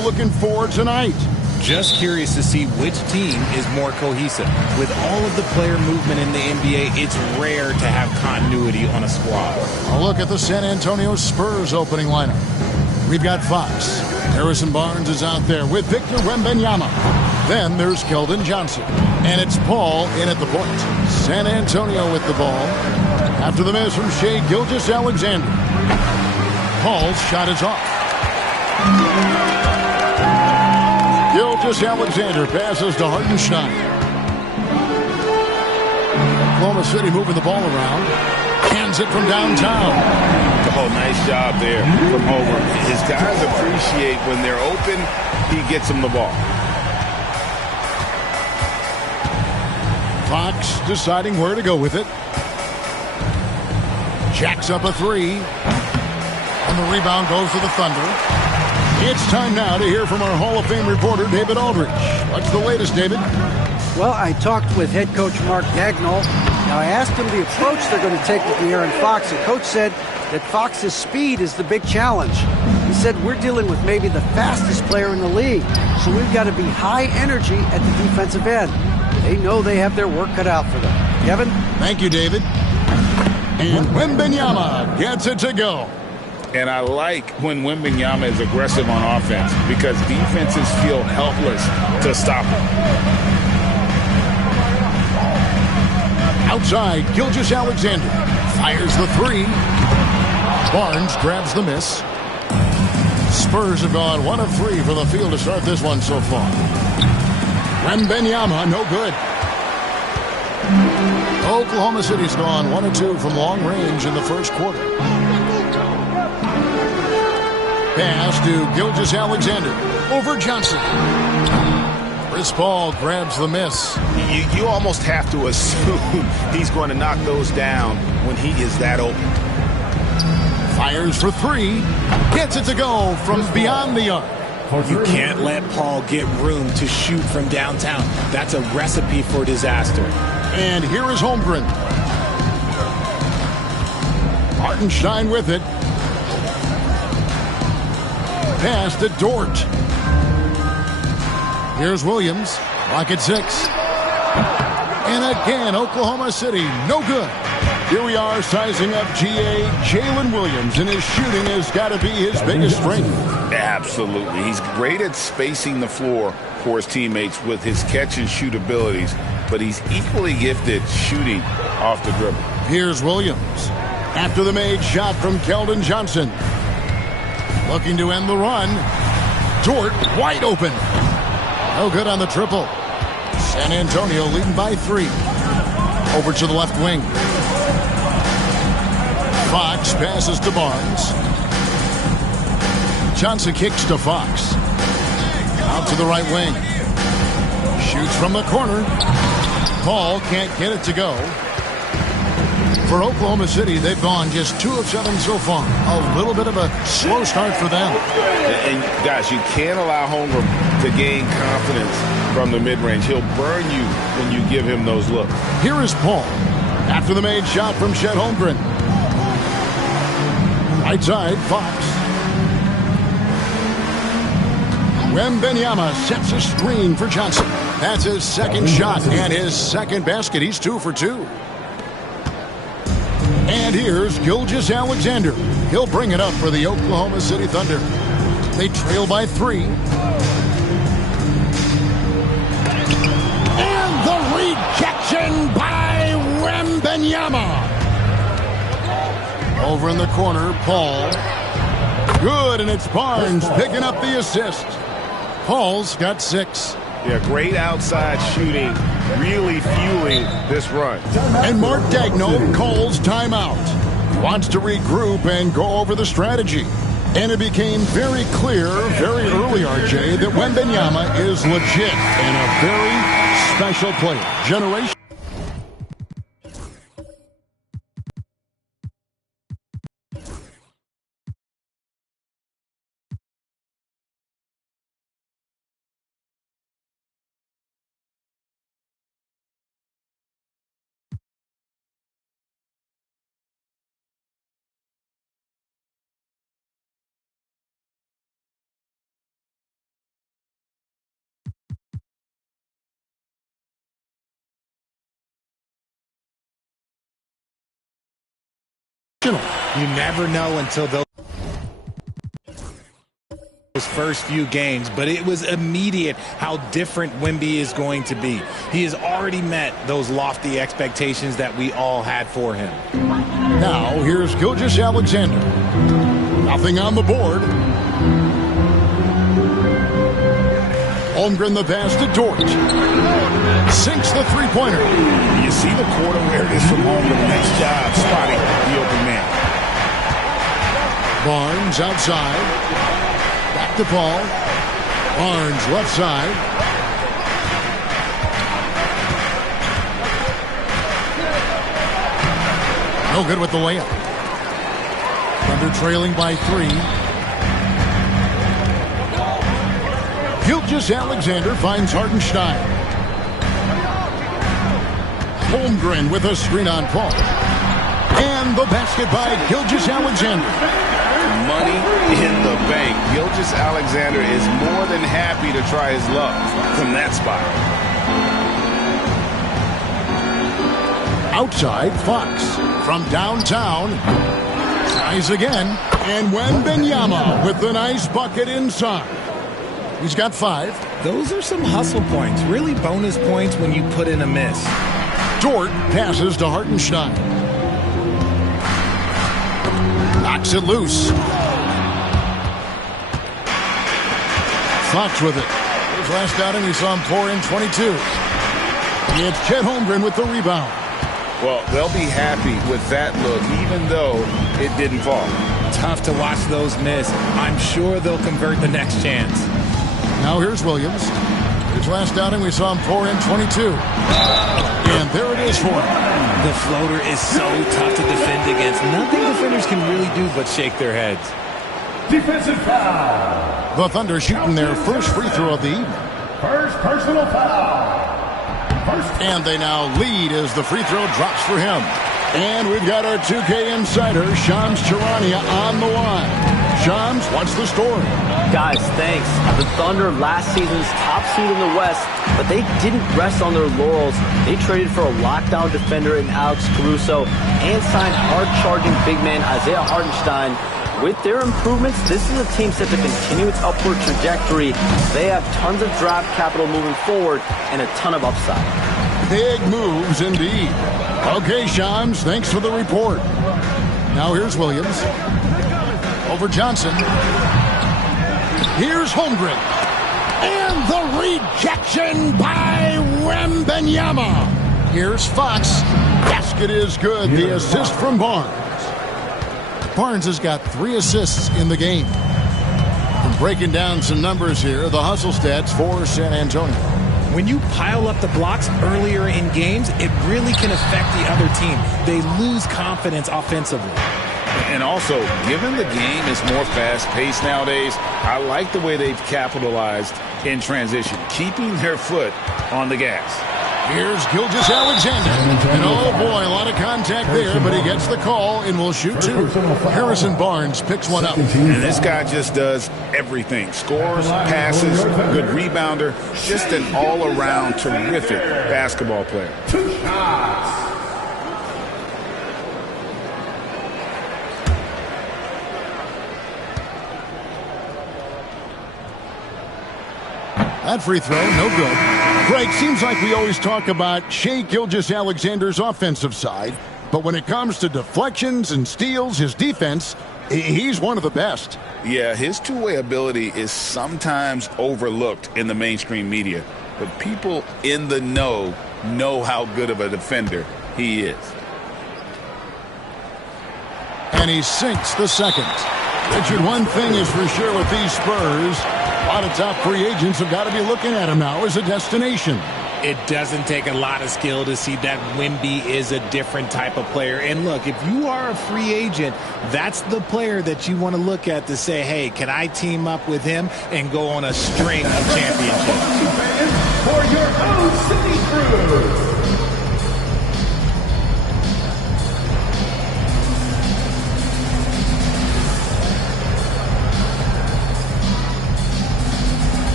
looking for tonight? Just curious to see which team is more cohesive. With all of the player movement in the NBA, it's rare to have continuity on a squad. A look at the San Antonio Spurs opening lineup. We've got Fox. Harrison Barnes is out there with Victor Wembanyama. Then there's Keldon Johnson. And it's Paul in at the point. San Antonio with the ball. After the miss from Shai Gilgeous-Alexander. Paul's shot is off. Gilgeous-Alexander passes to Hartenstein. Oklahoma City moving the ball around. Hands it from downtown. Oh, nice job there from Homer. His guys appreciate when they're open, he gets them the ball. Fox deciding where to go with it. Jacks up a three. And the rebound goes to the Thunder. It's time now to hear from our Hall of Fame reporter, David Aldridge. What's the latest, David? Well, I talked with head coach Mark Dagnall. Now, I asked him the approach they're going to take with De'Aaron Fox. The coach said that Fox's speed is the big challenge. He said, we're dealing with maybe the fastest player in the league, so we've got to be high energy at the defensive end. They know they have their work cut out for them. Kevin? Thank you, David. And Wembanyama gets it to go. And I like when Wembanyama is aggressive on offense because defenses feel helpless to stop him. Outside, Gilgeous-Alexander fires the three. Barnes grabs the miss. Spurs have gone 1 of 3 from the field to start this one so far. Wembanyama, no good. Oklahoma City's gone 1 of 2 from long range in the first quarter. Pass to Gilgeous-Alexander over Johnson. Chris Paul grabs the miss. You almost have to assume he's going to knock those down when he is that open. Fires for 3. Gets it to go from beyond the arc. You can't let Paul get room to shoot from downtown. That's a recipe for disaster. And here is Holmgren. Hartenstein with it. Pass to Dort. Here's Williams. Rocket 6. And again, Oklahoma City, no good. Here we are sizing up GA Jalen Williams, and his shooting has got to be his biggest strength. Absolutely. He's great at spacing the floor for his teammates with his catch-and-shoot abilities, but he's equally gifted shooting off the dribble. Here's Williams. After the made shot from Keldon Johnson. Looking to end the run. Dort wide open. No good on the triple. San Antonio leading by 3. Over to the left wing. Fox passes to Barnes. Johnson kicks to Fox. Out to the right wing. Shoots from the corner. Paul can't get it to go. For Oklahoma City, they've gone just 2 of 7 so far. A little bit of a slow start for them. And guys, you can't allow Holmgren to gain confidence from the mid-range. He'll burn you when you give him those looks. Here is Paul. After the made shot from Chet Holmgren. Right side, Fox. Wembanyama sets a screen for Johnson. That's his second shot and his second basket. He's 2 for 2. And here's Gilgeous-Alexander. He'll bring it up for the Oklahoma City Thunder. They trail by 3. And the rejection by Wembanyama. Over in the corner, Paul. Good, and it's Barnes picking up the assist. Paul's got 6. Yeah, great outside shooting, really fueling this run. And Mark Dagnall calls timeout. He wants to regroup and go over the strategy. And it became very clear very early, RJ, that Wembanyama is legit and a very special player. Generation. sensational. You never know until those first few games, but it was immediate how different Wemby is going to be. He has already met those lofty expectations that we all had for him. Now, here's Gilgeous-Alexander. Nothing on the board. Holmgren the pass to Dort. Sinks the three-pointer. You see the court awareness from Holmgren. Nice job spotting the open man. Barnes outside. Back to Paul. Barnes left side. No good with the layup. Thunder trailing by 3. Gilgeous-Alexander finds Hartenstein. Holmgren with a screen on Paul. And the basket by Gilgeous-Alexander. Money in the bank. Gilgeous-Alexander is more than happy to try his luck from that spot. Outside, Fox from downtown. Tries again. And Wembanyama with the nice bucket inside. He's got 5. Those are some hustle points, really bonus points when you put in a miss. Dort passes to Hartenstein. Knocks it loose. Fox with it. His last outing, we saw him pour in 22. It's Chet Holmgren with the rebound. Well, they'll be happy with that look, even though it didn't fall. Tough to watch those miss. I'm sure they'll convert the next chance. Now here's Williams. His last outing, we saw him pour in 22. And there it is for him. The floater is so tough to defend against. Nothing defenders can really do but shake their heads. Defensive foul. The Thunder shooting their first free throw of the evening. First personal foul. And they now lead as the free throw drops for him. And we've got our 2K insider, Shams Charania, on the line. Shams, what's the story? Guys, thanks. The Thunder last season's top seed in the West, but they didn't rest on their laurels. They traded for a lockdown defender in Alex Caruso and signed hard-charging big man Isaiah Hartenstein. With their improvements, this is a team set to continue its upward trajectory. They have tons of draft capital moving forward and a ton of upside. Big moves indeed. Okay, Shams, thanks for the report. Now here's Williams. Over Johnson. Here's Holmgren. And the rejection by Wembanyama. Here's Fox. Basket is good. The assist from Barnes. Barnes has got 3 assists in the game. And breaking down some numbers here, the hustle stats for San Antonio. When you pile up the blocks earlier in games, it really can affect the other team. They lose confidence offensively. And also, given the game is more fast-paced nowadays, I like the way they've capitalized in transition, keeping their foot on the gas. Here's Gilgeous-Alexander. And oh boy, a lot of contact there, but he gets the call and will shoot 2. Harrison Barnes picks one up. And this guy just does everything. Scores, passes, good rebounder, just an all-around terrific basketball player. 2 shots. That free throw, no good. Greg, seems like we always talk about Shai Gilgeous-Alexander's offensive side, but when it comes to deflections and steals, his defense, he's one of the best. Yeah, his two-way ability is sometimes overlooked in the mainstream media, but people in the know how good of a defender he is. And he sinks the second. Richard, one thing is for sure with these Spurs, a lot of top free agents have got to be looking at him now as a destination. It doesn't take a lot of skill to see that Wemby is a different type of player. And look, if you are a free agent, that's the player that you want to look at to say, hey, can I team up with him and go on a string of championships? For your own City Crew.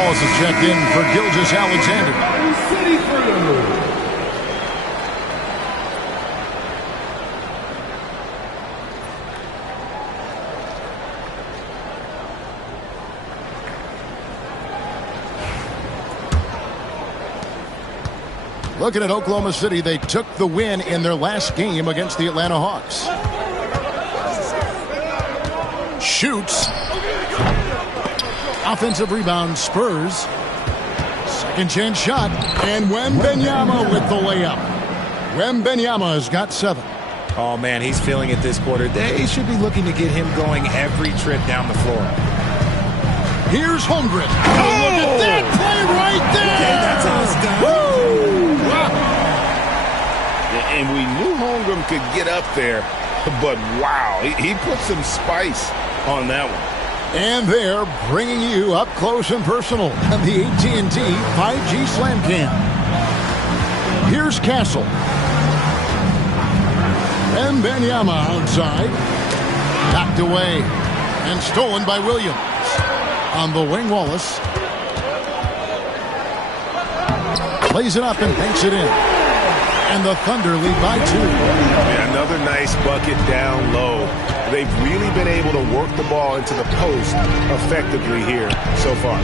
Calls a check in for Gilgeous-Alexander. City Crew. Looking at Oklahoma City, they took the win in their last game against the Atlanta Hawks. Shoots. Offensive rebound, Spurs. Second chance shot. And Wembanyama with the layup. Wembanyama has got 7. Oh, man, he's feeling it this quarter. They should be looking to get him going every trip down the floor. Here's Holmgren. Oh, look at that play right there. Okay, that's how it's done. Woo! And we knew Holmgren could get up there, but wow, he put some spice on that one. And they're bringing you up close and personal on the AT&T 5G Slam Cam. Here's Castle. Wembanyama outside. Knocked away and stolen by Williams. On the wing, Wallace. Plays it up and banks it in. And the Thunder lead by 2. And another nice bucket down low. They've really been able to work the ball into the post effectively here so far.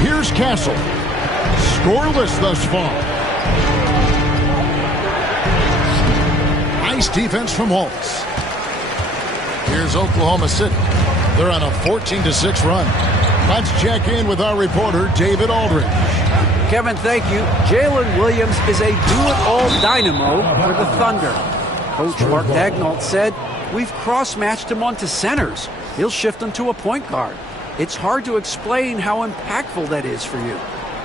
Here's Castle. Scoreless thus far. Nice defense from Wallace. Here's Oklahoma City. They're on a 14-6 run. Let's check in with our reporter, David Aldridge. Kevin, thank you. Jalen Williams is a do-it-all dynamo for the Thunder. Coach Mark Daigneault said, we've cross-matched him onto centers. He'll shift them to a point guard. It's hard to explain how impactful that is for you.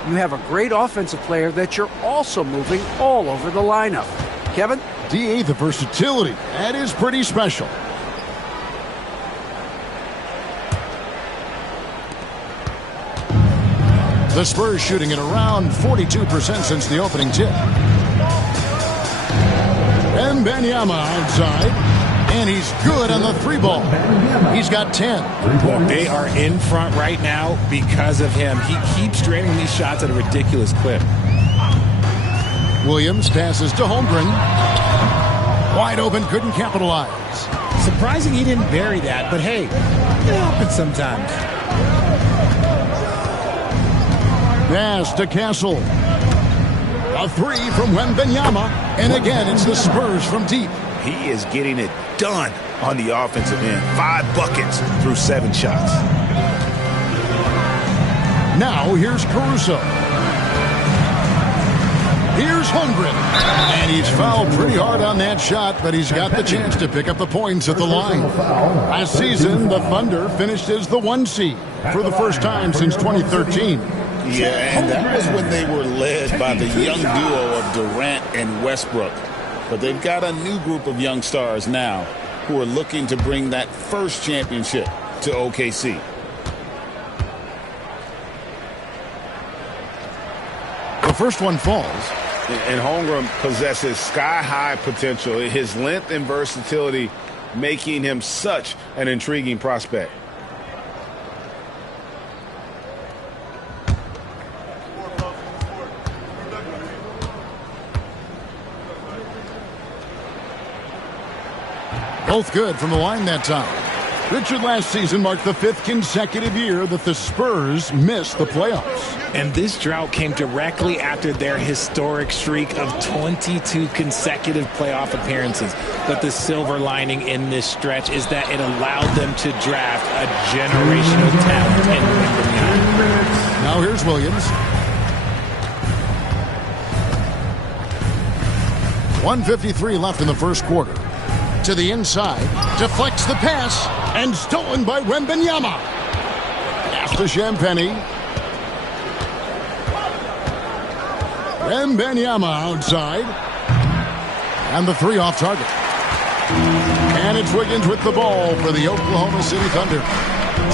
You have a great offensive player that you're also moving all over the lineup. Kevin? D.A., the versatility. That is pretty special. The Spurs shooting at around 42% since the opening tip. Wembanyama outside. And he's good on the 3-ball. He's got 10. They are in front right now because of him. He keeps draining these shots at a ridiculous clip. Williams passes to Holmgren. Wide open, couldn't capitalize. Surprising he didn't bury that, but hey, it happens sometimes. Pass to Castle. A 3 from Wembanyama. And again, it's the Spurs from deep. He is getting it done on the offensive end. 5 buckets through 7 shots. Now here's Caruso. Here's Holmgren. And he's fouled pretty hard on that shot, but he's got the chance to pick up the points at the line. Last season, the Thunder finished as the 1 seed for the first time since 2013. Yeah, and that was when they were led by the young duo of Durant and Westbrook. But they've got a new group of young stars now who are looking to bring that first championship to OKC. The first one falls. And Holmgren possesses sky-high potential. His length and versatility making him such an intriguing prospect. Both good from the line that time. Richard, last season marked the 5th consecutive year that the Spurs missed the playoffs. And this drought came directly after their historic streak of 22 consecutive playoff appearances. But the silver lining in this stretch is that it allowed them to draft a generational talent in Wembanyama. Now here's Williams. 1:53 left in the first quarter. To the inside, deflects the pass, and stolen by Wembanyama. Pass to Champagnie. Wembanyama outside. And the 3 off target. And it's Wiggins with the ball for the Oklahoma City Thunder.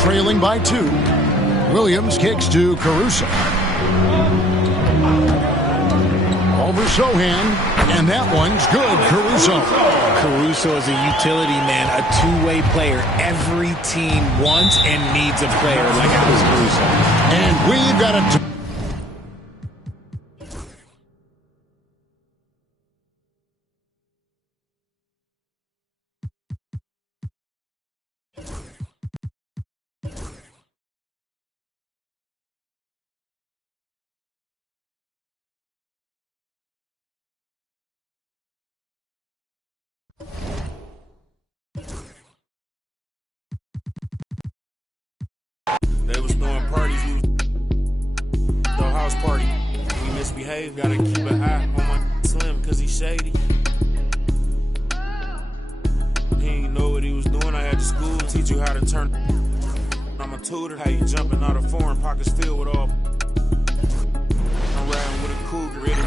Trailing by 2. Williams kicks to Caruso. Over Sohan. And that one's good, Caruso. Caruso is a utility man, a two-way player. Every team wants and needs a player like Alex Caruso. And we've got a... They was throwing parties, the house party. We misbehave, gotta keep an eye on my Slim, cause he's shady. He ain't know what he was doing, I had to school, teach you how to turn. I'm a tutor, how you jumping out of foreign pockets filled with all. I'm riding with a cougar, ready.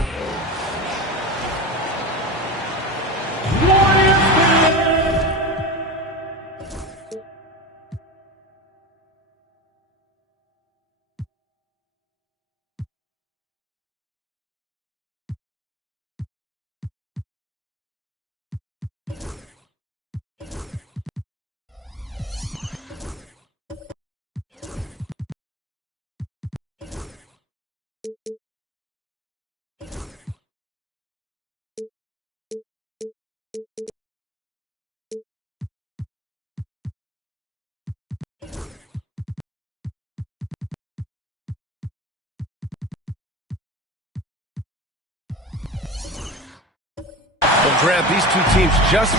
Well, Grant, these two teams just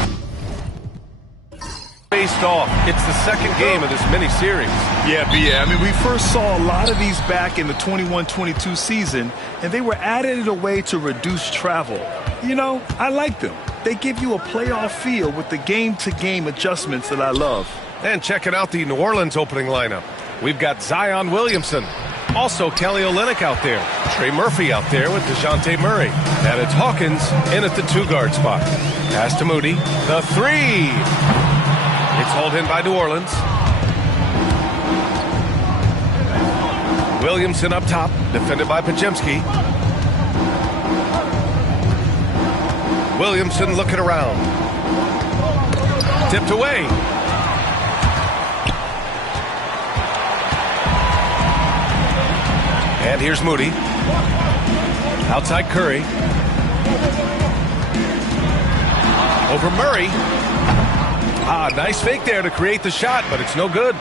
faced off. It's the second game of this mini-series. Yeah, I mean, we first saw a lot of these back in the 21-22 season, and they were added in a way to reduce travel. You know, I like them. They give you a playoff feel with the game-to-game adjustments that I love. And checking out the New Orleans opening lineup. We've got Zion Williamson. Also Kelly Olynyk out there. Trey Murphy out there with DeJounte Murray. And it's Hawkins in at the two-guard spot. Pass to Moody. The three. It's hauled in by New Orleans. Williamson up top, defended by Podziemski. Williamson looking around. Tipped away. And here's Moody. Outside Curry. Over Murray. Nice fake there to create the shot, but it's no good.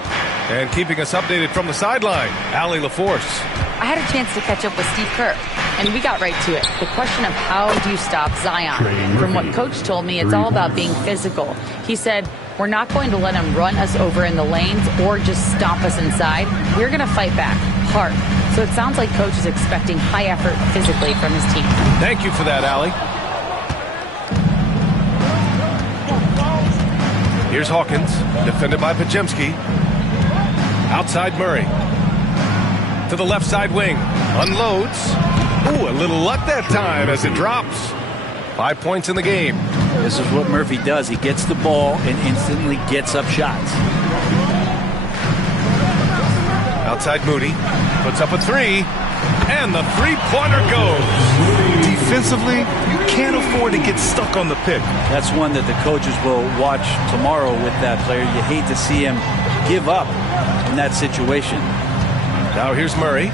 And keeping us updated from the sideline, Allie LaForce. I had a chance to catch up with Steve Kerr, and we got right to it. The question of how do you stop Zion? From what Coach told me, it's all about being physical. He said, we're not going to let him run us over in the lanes or just stomp us inside. We're going to fight back hard. So it sounds like Coach is expecting high effort physically from his team. Thank you for that, Allie. Here's Hawkins, defended by Podziemski. Outside Murray. To the left side wing. Unloads. Ooh, a little luck that time as it drops. 5 points in the game. This is what Murphy does. He gets the ball and instantly gets up shots. Outside Moody. Puts up a three. And the three-pointer goes. Defensively, you can't afford to get stuck on the pick. That's one that the coaches will watch tomorrow with that player. You hate to see him give up in that situation. Now here's Murray.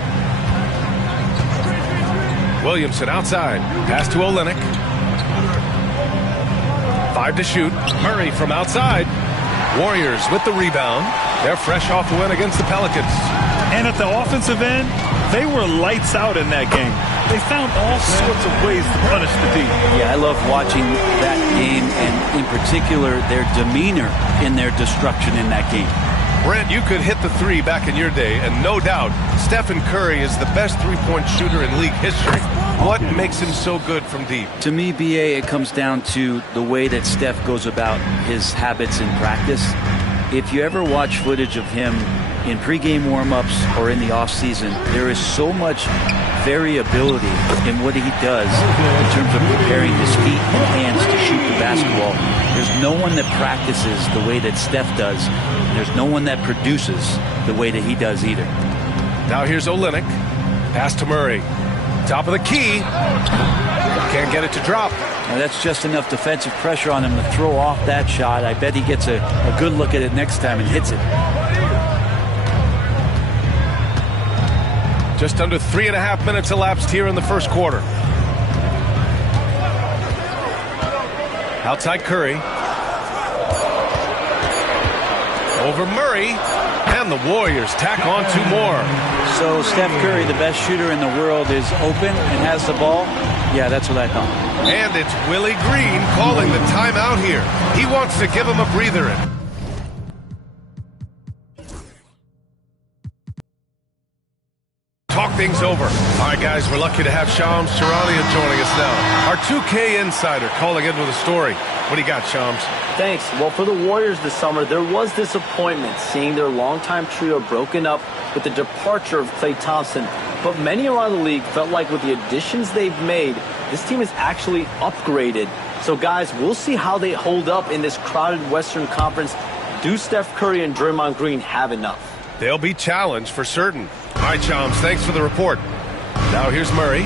Williamson outside. Pass to Olynyk. 5 to shoot. Murray from outside. Warriors with the rebound. They're fresh off the win against the Pelicans. And at the offensive end, they were lights out in that game. They found all sorts of ways to punish the D. Yeah, I love watching that game, and in particular, their demeanor in their destruction in that game. Brent, you could hit the three back in your day, and no doubt, Stephen Curry is the best three-point shooter in league history. What makes him so good from deep? To me, BA, it comes down to the way that Steph goes about his habits in practice. If you ever watch footage of him in pregame warm-ups or in the off-season, there is so much variability in what he does in terms of preparing his feet and hands to shoot the basketball. There's no one that practices the way that Steph does, and there's no one that produces the way that he does either. Now here's Olynyk. Pass to Murray. Top of the key. Can't get it to drop. Now, that's just enough defensive pressure on him to throw off that shot. I bet he gets a good look at it next time and hits it. Just under 3.5 minutes elapsed here in the first quarter. Outside Curry. Over Murray. And the Warriors tack on 2 more. So Steph Curry, the best shooter in the world, is open and has the ball? Yeah, that's what I thought. And it's Willie Green calling the timeout here. He wants to give him a breather in. Talk things over. All right, guys, we're lucky to have Shams Charania joining us now. Our 2K insider calling in with a story. What do you got, Shams? Thanks. Well, for the Warriors this summer, there was disappointment seeing their longtime trio broken up with the departure of Klay Thompson. But many around the league felt like with the additions they've made, this team is actually upgraded. So, guys, we'll see how they hold up in this crowded Western Conference. Do Steph Curry and Draymond Green have enough? They'll be challenged for certain. All right, Shams, thanks for the report. Now here's Murray.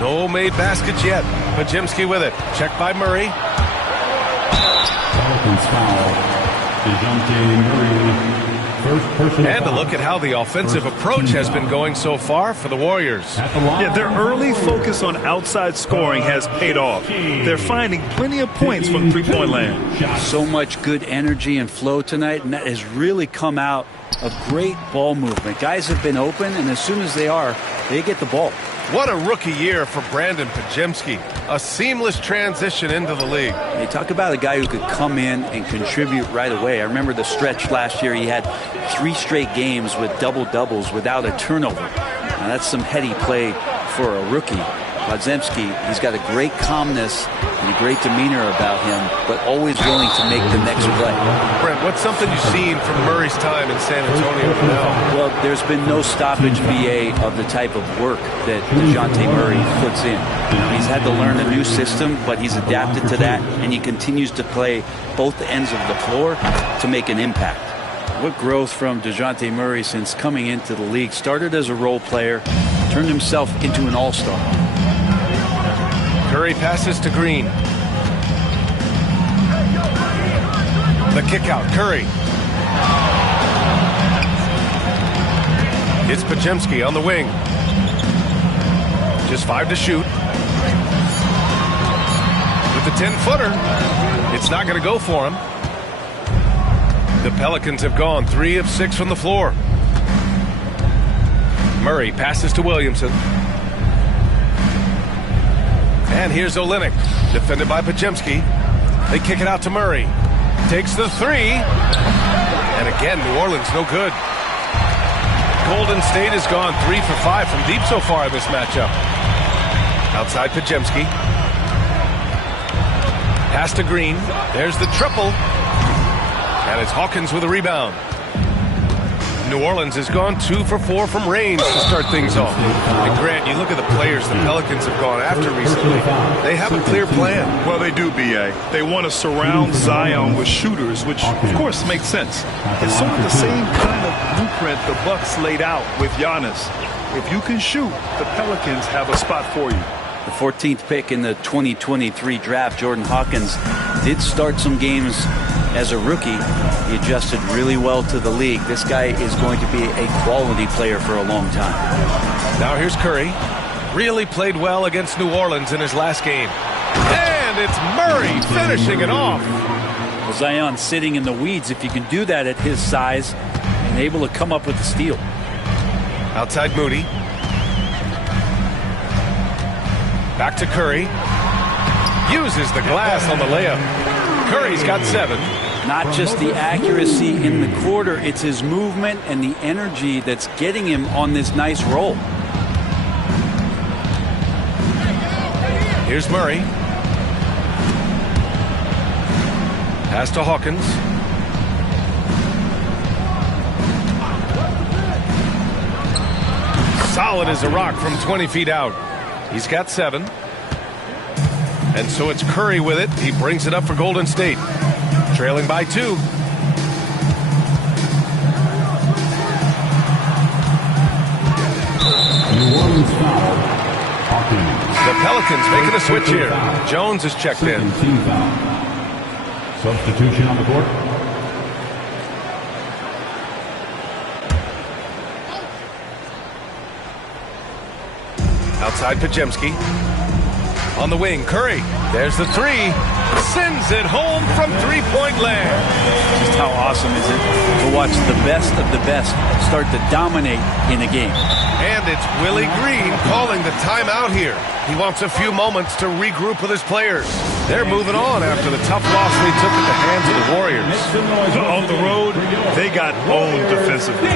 No made baskets yet. Podziemski with it. Checked by Murray. And a look at how the offensive approach has been going so far for the Warriors. Yeah, their early focus on outside scoring has paid off. They're finding plenty of points from three-point land. So much good energy and flow tonight, and that has really come out of great ball movement. Guys have been open, and as soon as they are, they get the ball. What a rookie year for Brandon Podziemski. A seamless transition into the league. They talk about a guy who could come in and contribute right away. I remember the stretch last year. He had 3 straight games with double-doubles without a turnover. Now, that's some heady play for a rookie. Podziemski, he's got a great calmness and a great demeanor about him, but always willing to make the next play. Brent, what's something you've seen from Murray's time in San Antonio now? Well, there's been no stoppage, BA, of the type of work that DeJounte Murray puts in. He's had to learn a new system, but he's adapted to that, and he continues to play both ends of the floor to make an impact. What growth from DeJounte Murray since coming into the league. Started as a role player, turned himself into an all-star. Curry passes to Green. The kick out, Curry. It's Podziemski on the wing. Just 5 to shoot. With the 10-footer, it's not going to go for him. The Pelicans have gone 3 of 6 from the floor. Murray passes to Williamson. And here's Olynyk, defended by Podziemski. They kick it out to Murray. Takes the 3. And again, New Orleans no good. Golden State has gone 3 for 5 from deep so far in this matchup. Outside Podziemski. Pass to Green. There's the triple. And it's Hawkins with a rebound. New Orleans has gone 2 for 4 from range to start things off. And Grant, you look at the players the Pelicans have gone after recently. They have a clear plan. Well, they do, B.A. They want to surround Zion with shooters, which, of course, makes sense. It's sort of the same kind of blueprint the Bucks laid out with Giannis. If you can shoot, the Pelicans have a spot for you. The 14th pick in the 2023 draft, Jordan Hawkins, did start some games as a rookie. He adjusted really well to the league. This guy is going to be a quality player for a long time. Now here's Curry. Really played well against New Orleans in his last game. And it's Murray finishing it off. Well, Zion sitting in the weeds. If you can do that at his size and able to come up with the steal. Outside Moody. Back to Curry. Uses the glass on the layup. Curry's got 7. Not just the accuracy in the quarter, it's his movement and the energy that's getting him on this nice roll. Here's Murray. Pass to Hawkins. Solid as a rock from 20 feet out. He's got 7. And so it's Curry with it. He brings it up for Golden State. Trailing by 2. New Orleans foul. Hawkins. The Pelicans making a switch here. Jones is checked in. Substitution on the court. Outside Pajemski. On the wing, Curry. There's the three. Sends it home from three-point land. Just how awesome is it to watch the best of the best start to dominate in a game. And it's Willie Green calling the timeout here. He wants a few moments to regroup with his players. They're moving on after the tough loss they took at the hands of the Warriors. On the road, they got owned defensively.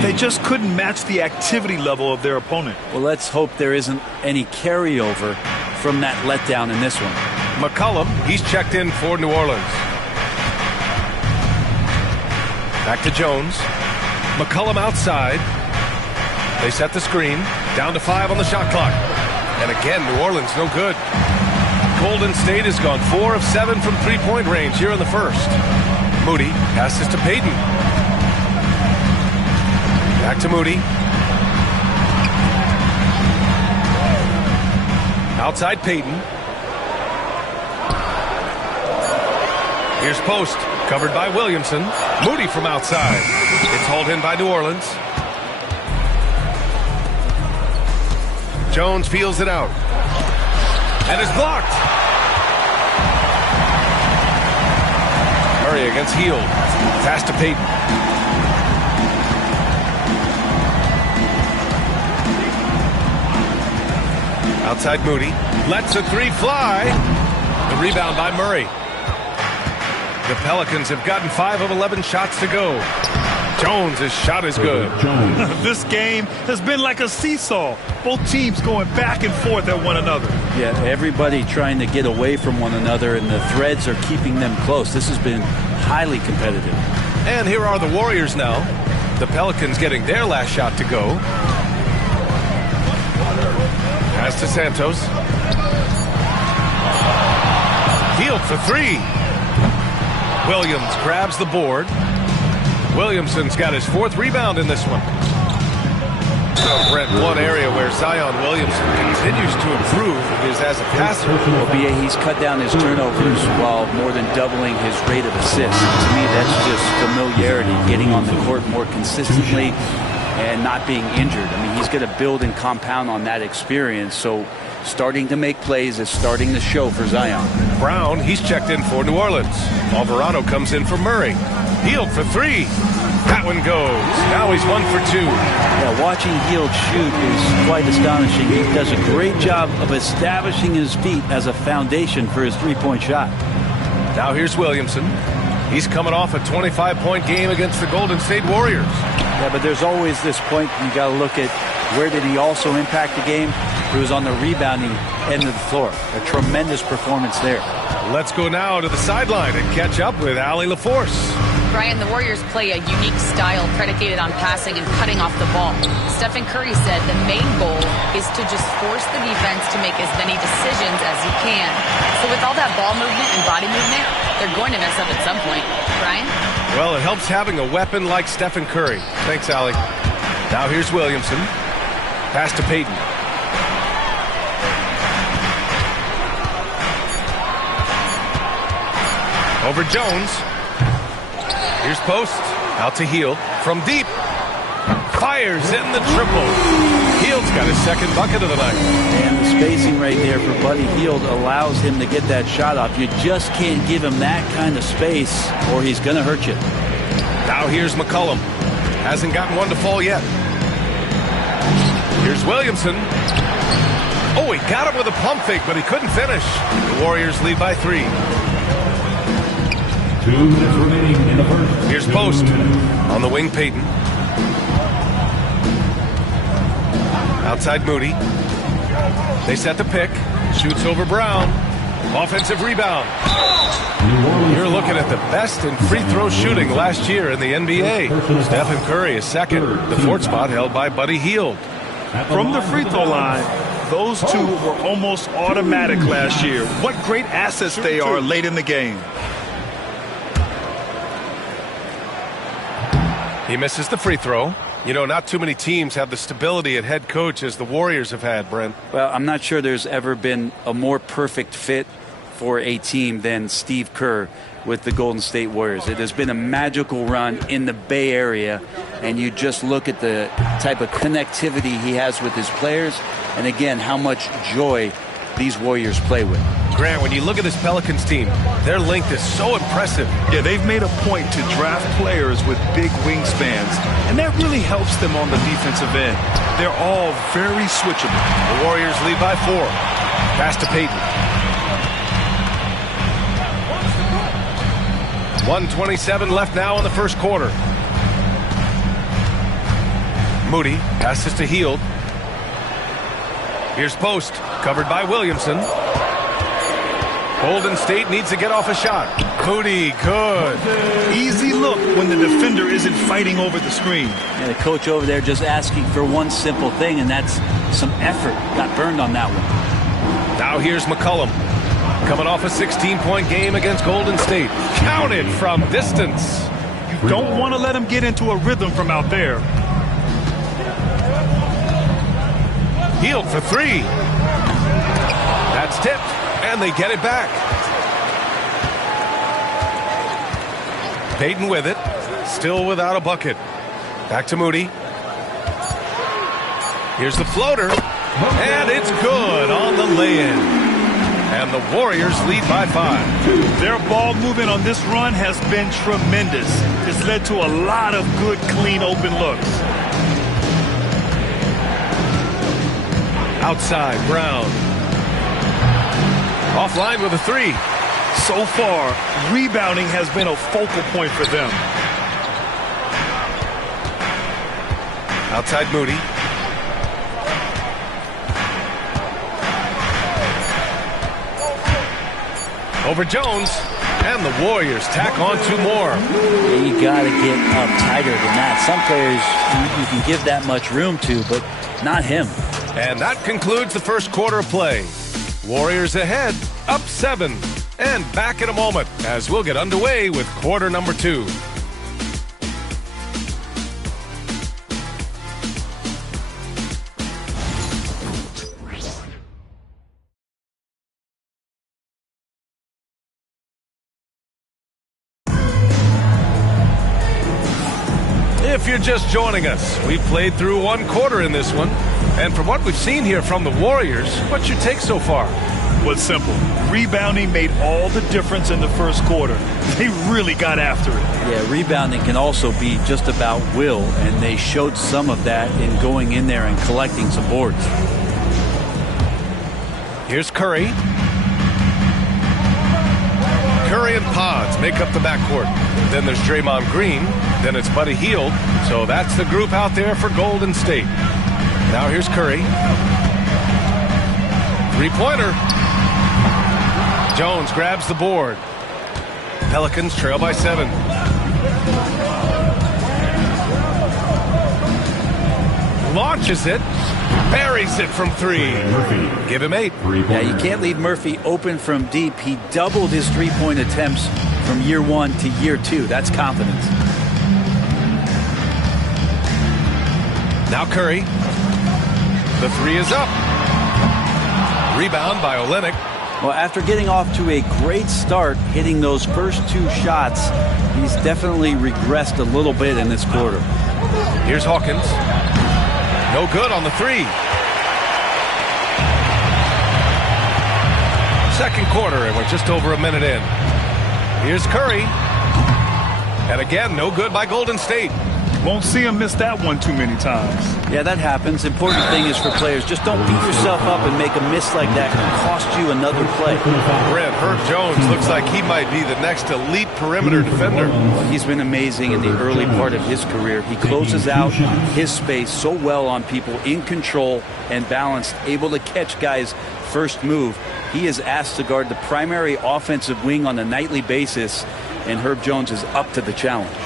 They just couldn't match the activity level of their opponent. Well, let's hope there isn't any carryover from that letdown in this one. McCollum, he's checked in for New Orleans. Back to Jones. McCollum outside. They set the screen. Down to 5 on the shot clock. And again, New Orleans no good. Golden State has gone 4 of 7 from three-point range here in the first. Moody passes to Payton. Back to Moody. Outside Payton. Here's Post, covered by Williamson. Moody from outside. It's hauled in by New Orleans. Jones feels it out. And is blocked. Murray against Hield. Pass to Payton. Outside Moody. Lets a three fly. The rebound by Murray. The Pelicans have gotten 5 of 11 shots to go. Jones' shot is good. This game has been like a seesaw. Both teams going back and forth at one another. Yeah, everybody trying to get away from one another, and the threads are keeping them close. This has been highly competitive. And here are the Warriors now. The Pelicans getting their last shot to go. Pass to Santos. Hield for 3. Williams grabs the board. Williamson's got his 4th rebound in this one. So, Brent, one area where Zion Williamson continues to improve is as a passer. Well, B.A., he's cut down his turnovers while more than doubling his rate of assists. To me, that's just familiarity, getting on the court more consistently and not being injured. I mean, he's going to build and compound on that experience. So, starting to make plays is starting to show for Zion. Brown, he's checked in for New Orleans. Alvarado comes in for Murray. Hield for 3. That one goes. Now he's 1 for 2. Yeah, watching Hield shoot is quite astonishing. He does a great job of establishing his feet as a foundation for his three-point shot. Now here's Williamson. He's coming off a 25-point game against the Golden State Warriors. Yeah, but there's always this point you got to look at where did he also impact the game. He was on the rebounding end of the floor. A tremendous performance there. Let's go now to the sideline and catch up with Allie LaForce. Brian, the Warriors play a unique style predicated on passing and cutting off the ball. Stephen Curry said the main goal is to just force the defense to make as many decisions as you can. So with all that ball movement and body movement, they're going to mess up at some point. Brian? Well, it helps having a weapon like Stephen Curry. Thanks, Allie. Now here's Williamson. Pass to Payton. Over Jones. Here's Post. Out to Hield. From deep. Fires in the triple. Hield's got his 2nd bucket of the night. And the spacing right there for Buddy Hield allows him to get that shot off. You just can't give him that kind of space or he's going to hurt you. Now here's McCollum. Hasn't gotten one to fall yet. Here's Williamson. Oh, he got him with a pump fake, but he couldn't finish. The Warriors lead by 3. 2 minutes remaining in the first. Here's Post. On the wing, Payton. Outside Moody. They set the pick. Shoots over Brown. Offensive rebound. You're looking at the best in free throw shooting last year in the NBA. Stephen Curry is 2nd. The 4th spot held by Buddy Hield. From the free throw line, those two were almost automatic last year. What great assets they are late in the game. He misses the free throw. You know, not too many teams have the stability at head coach as the Warriors have had, Brent. Well, I'm not sure there's ever been a more perfect fit for a team than Steve Kerr with the Golden State Warriors. It has been a magical run in the Bay Area, and you just look at the type of connectivity he has with his players, and again, how much joy these Warriors play with. Grant, when you look at this Pelicans team, their length is so impressive. Yeah, they've made a point to draft players with big wingspans, and that really helps them on the defensive end. They're all very switchable. The Warriors lead by 4. Pass to Payton. 1:27 left now in the first quarter. Moody passes to Hield. Here's Post, covered by Williamson. Golden State needs to get off a shot. Moody, good. Easy look when the defender isn't fighting over the screen. And the coach over there just asking for one simple thing, and that's some effort. Got burned on that one. Now here's McCollum, coming off a 16-point game against Golden State. Counted from distance. You don't want to let him get into a rhythm from out there. Hield for 3. That's tipped, and they get it back. Payton with it, still without a bucket. Back to Moody. Here's the floater, and it's good on the lay-in. And the Warriors lead by 5. Their ball movement on this run has been tremendous. It's led to a lot of good, clean, open looks. Outside, Brown. Offline with a 3. So far, rebounding has been a focal point for them. Outside Moody. Over Jones, and the Warriors tack on 2 more. Yeah, you got to get up tighter than that. Some players you can give that much room to, but not him. And that concludes the first quarter of play. Warriors ahead, up 7. And back in a moment as we'll get underway with quarter number 2. If you're just joining us, we've played through 1 quarter in this one. And from what we've seen here from the Warriors, what's your take so far? Well, it's simple. Rebounding made all the difference in the first quarter. They really got after it. Yeah, rebounding can also be just about will, and they showed some of that in going in there and collecting some boards. Here's Curry. Curry and Pods make up the backcourt. Then there's Draymond Green. Then it's Buddy Hield. So that's the group out there for Golden State. Now here's Curry. 3-pointer. Jones grabs the board. Pelicans trail by 7. Launches it. Buries it from 3. Give him 8. Yeah, you can't leave Murphy open from deep. He doubled his 3-point attempts from year 1 to year 2. That's confidence. Now Curry. The 3 is up. Rebound by Olynyk. Well, after getting off to a great start, hitting those first 2 shots, he's definitely regressed a little bit in this quarter. Here's Hawkins. No good on the 3. Second quarter, and we're just over a minute in. Here's Curry. And again, no good by Golden State. Won't see him miss that one too many times. Yeah, that happens. Important thing is for players, just don't beat yourself up and make a miss like that can cost you another play. Brent, Herb Jones looks like he might be the next elite perimeter defender. Well, he's been amazing in the early part of his career. He closes out his space so well on people, in control and balanced, able to catch guys' first move. He is asked to guard the primary offensive wing on a nightly basis, and Herb Jones is up to the challenge.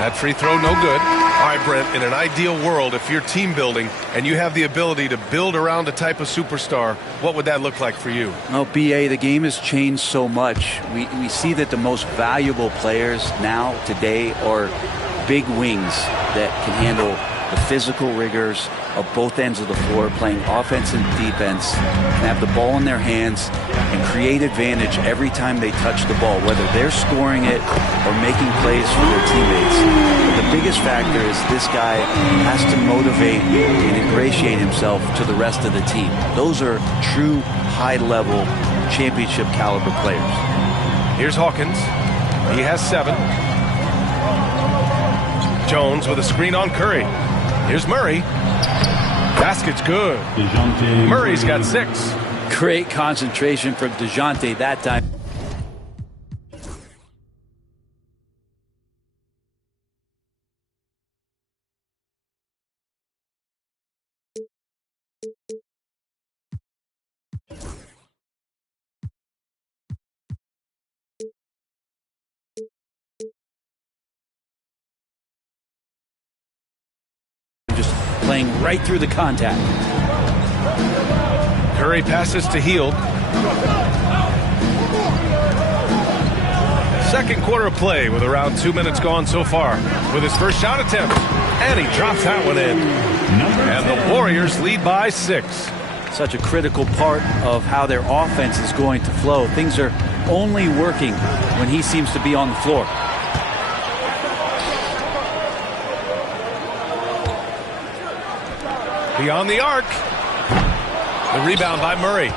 That free throw, no good. All right, Brent, in an ideal world, if you're team building and you have the ability to build around a type of superstar, what would that look like for you? Well, BA, the game has changed so much. We see that the most valuable players now, today, are big wings that can handle the physical rigors of both ends of the floor, playing offense and defense, and have the ball in their hands and create advantage every time they touch the ball, whether they're scoring it or making plays for their teammates. But the biggest factor is this guy has to motivate and ingratiate himself to the rest of the team. Those are true high-level championship caliber players. Here's Hawkins. He has 7. Jones with a screen on Curry. Here's Murray. Basket's good. Murray's got 6. Great concentration from DeJounte that time. Just playing right through the contact. Curry passes to Hield. Second quarter of play with around 2 minutes gone so far with his first shot attempt. And he drops that one in. And the Warriors lead by 6. Such a critical part of how their offense is going to flow. Things are only working when he seems to be on the floor. Beyond the arc. The rebound by Murray.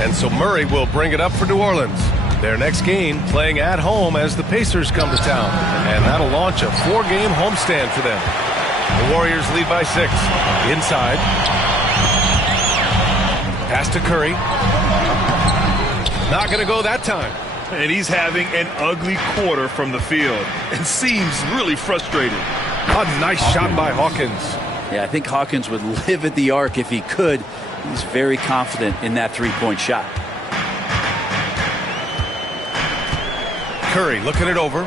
And so Murray will bring it up for New Orleans. Their next game playing at home as the Pacers come to town. And that'll launch a 4-game homestand for them. The Warriors lead by 6. Inside. Pass to Curry. Not going to go that time. And he's having an ugly quarter from the field and seems really frustrated. A nice shot by Hawkins. Yeah, I think Hawkins would live at the arc if he could. He's very confident in that three-point shot. Curry looking it over.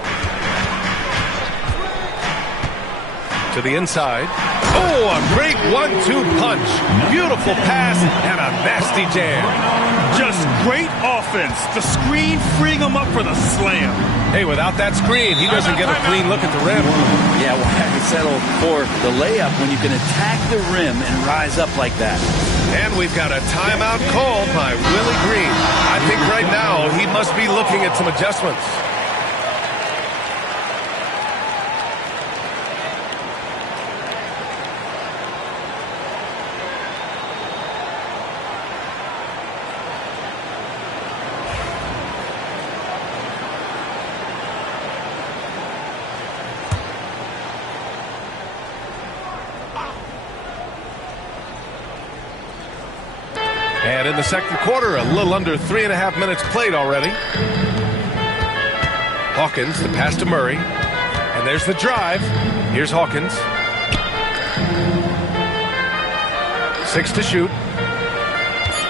To the inside. Oh, a great 1-2 punch. Beautiful pass and a nasty jam. Just great offense. The screen freeing him up for the slam. Hey, without that screen, he doesn't get a clean look at the rim. Yeah, why settle for the layup when you can attack the rim and rise up like that? And we've got a timeout called by Willie Green. I think right now he must be looking at some adjustments. And in the second quarter, a little under 3.5 minutes played already. Hawkins, the pass to Murray. And there's the drive. Here's Hawkins. 6 to shoot.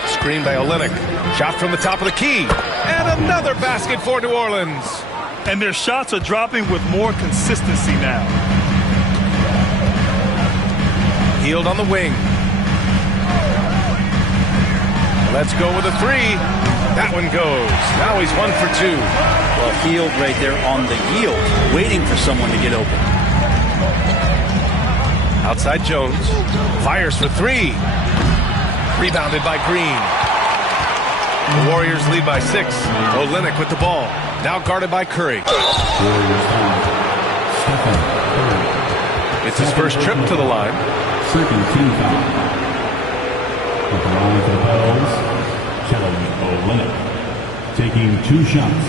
Screen by Olynyk. Shot from the top of the key. And another basket for New Orleans. And their shots are dropping with more consistency now. Hield on the wing. Let's go with a 3. That one goes. Now he's 1 for 2. Well, Hield right there on the yield, waiting for someone to get open. Outside Jones. Fires for 3. Rebounded by Green. The Warriors lead by 6. Olynyk with the ball. Now guarded by Curry. It's his first trip to the line. Second team foul. At the line for the Pels, Kelly Olynyk, taking 2 shots.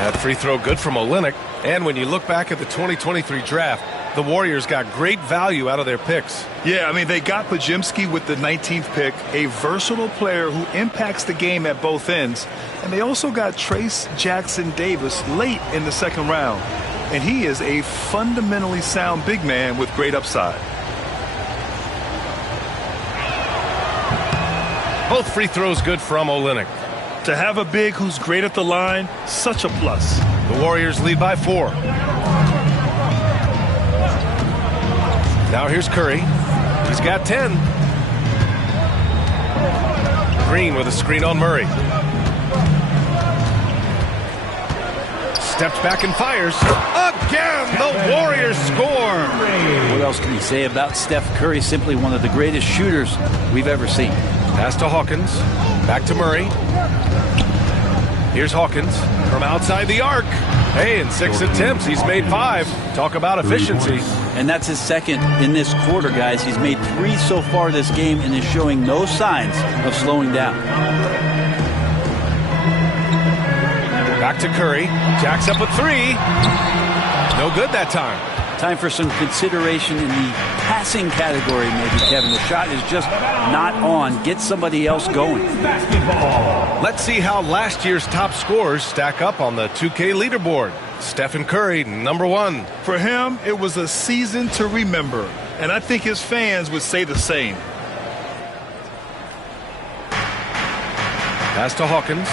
That free throw good from Olynyk. And when you look back at the 2023 draft, The Warriors got great value out of their picks. Yeah, I mean, they got Podziemski with the 19th pick, a versatile player who impacts the game at both ends. And they also got Trace Jackson Davis late in the second round. And he is a fundamentally sound big man with great upside. Both free throws good from Olynyk. To have a big who's great at the line, such a plus. The Warriors lead by 4. Now here's Curry. He's got 10. Green with a screen on Murray. Steps back and fires. Again, the Warriors score. What else can you say about Steph Curry? Simply one of the greatest shooters we've ever seen. Pass to Hawkins. Back to Murray. Here's Hawkins from outside the arc. Hey, in 6 attempts, he's made 5. Talk about efficiency. And that's his second in this quarter, guys. He's made 3 so far this game and is showing no signs of slowing down. Back to Curry. Jacks up a 3. No good that time. Time for some consideration in the passing category, maybe, Kevin. The shot is just not on. Get somebody else going. Let's see how last year's top scorers stack up on the 2K leaderboard. Stephen Curry, number 1. For him, it was a season to remember. And I think his fans would say the same. Pass to Hawkins.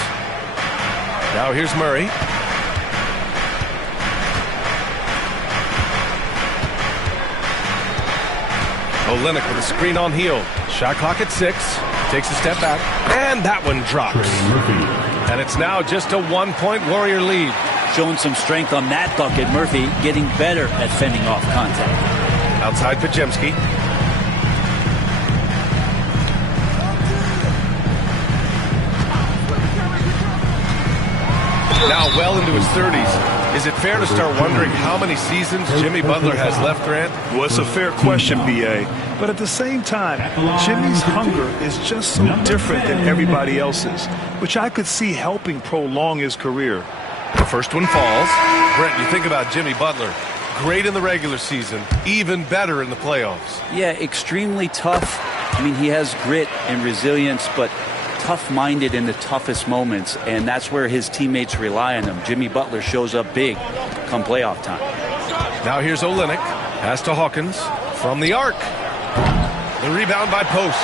Now here's Murray. Olynyk with a screen on Hield. Shot clock at 6. Takes a step back. And that one drops. And it's now just a 1-point Warrior lead. Showing some strength on that bucket. Murphy getting better at fending off contact. Outside Podziemski. Now well into his 30s. Is it fair to start wondering how many seasons Jimmy Butler has left, Grant? Well, it's a fair question, B.A. But at the same time, Jimmy's hunger is just so different than everybody else's, which I could see helping prolong his career. The first one falls. Brent, you think about Jimmy Butler. Great in the regular season, even better in the playoffs. Yeah, extremely tough. I mean, he has grit and resilience, but tough-minded in the toughest moments, and that's where his teammates rely on him. Jimmy Butler shows up big come playoff time. Now here's Olynyk. Pass to Hawkins from the arc. The rebound by Post.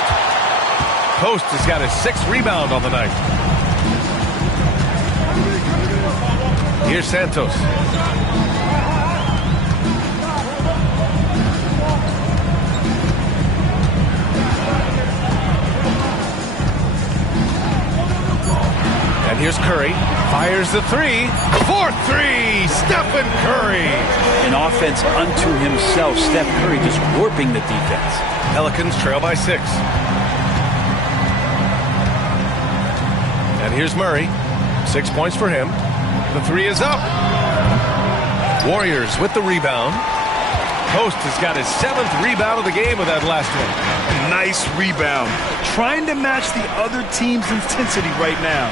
Post has got his 6th rebound on the night. Here's Santos. And here's Curry. Fires the 3. 4-3. Stephen Curry. An offense unto himself. Steph Curry just warping the defense. Pelicans trail by 6. And here's Murray. 6 points for him. The 3 is up. Warriors with the rebound. Post has got his 7th rebound of the game with that last one. Nice rebound. Trying to match the other team's intensity right now.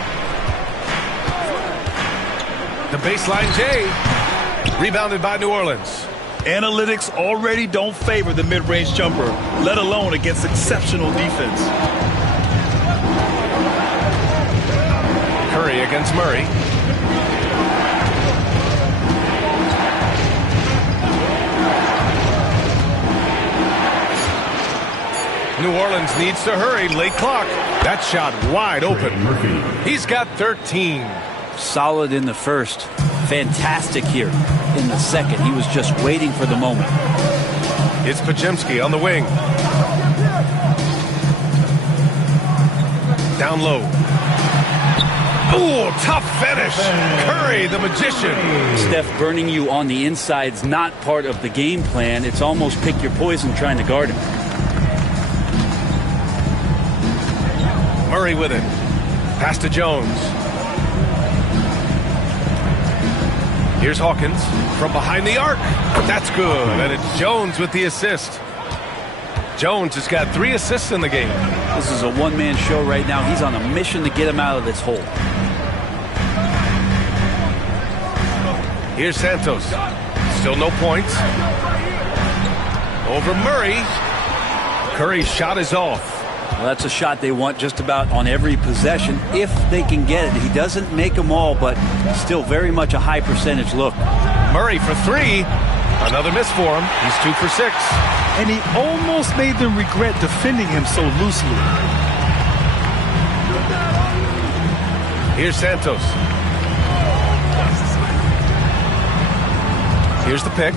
The baseline J. Rebounded by New Orleans. Analytics already don't favor the mid-range jumper, let alone against exceptional defense. Curry against Murray. New Orleans needs to hurry. Late clock. That shot wide open. He's got 13. Solid in the first. Fantastic here in the second. He was just waiting for the moment. It's Podziemski on the wing. Down low. Ooh, tough finish. Curry, the magician. Steph burning you on the inside's not part of the game plan. It's almost pick your poison trying to guard him. Murray with it. Pass to Jones. Here's Hawkins from behind the arc. That's good. And it's Jones with the assist. Jones has got 3 assists in the game. This is a one-man show right now. He's on a mission to get him out of this hole. Here's Santos. Still no points. Over Murray. Curry's shot is off. Well, that's a shot they want just about on every possession if they can get it. He doesn't make them all, but still very much a high percentage look. Murray for three. Another miss for him. He's 2 for 6. And he almost made them regret defending him so loosely. Here's Santos. Here's the pick.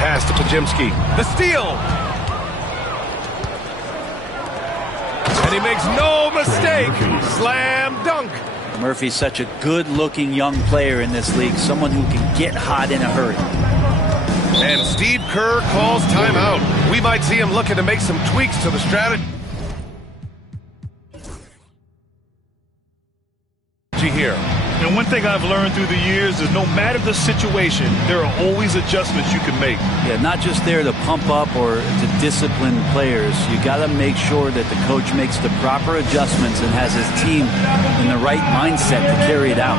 Pass to Podziemski. The steal. And he makes no mistake. Slam dunk. Murphy's such a good-looking young player in this league, someone who can get hot in a hurry. And Steve Kerr calls timeout. We might see him looking to make some tweaks to the strategy here. And one thing I've learned through the years is no matter the situation, there are always adjustments you can make. Yeah, not just there to pump up or to discipline players. You got to make sure that the coach makes the proper adjustments and has his team in the right mindset to carry it out.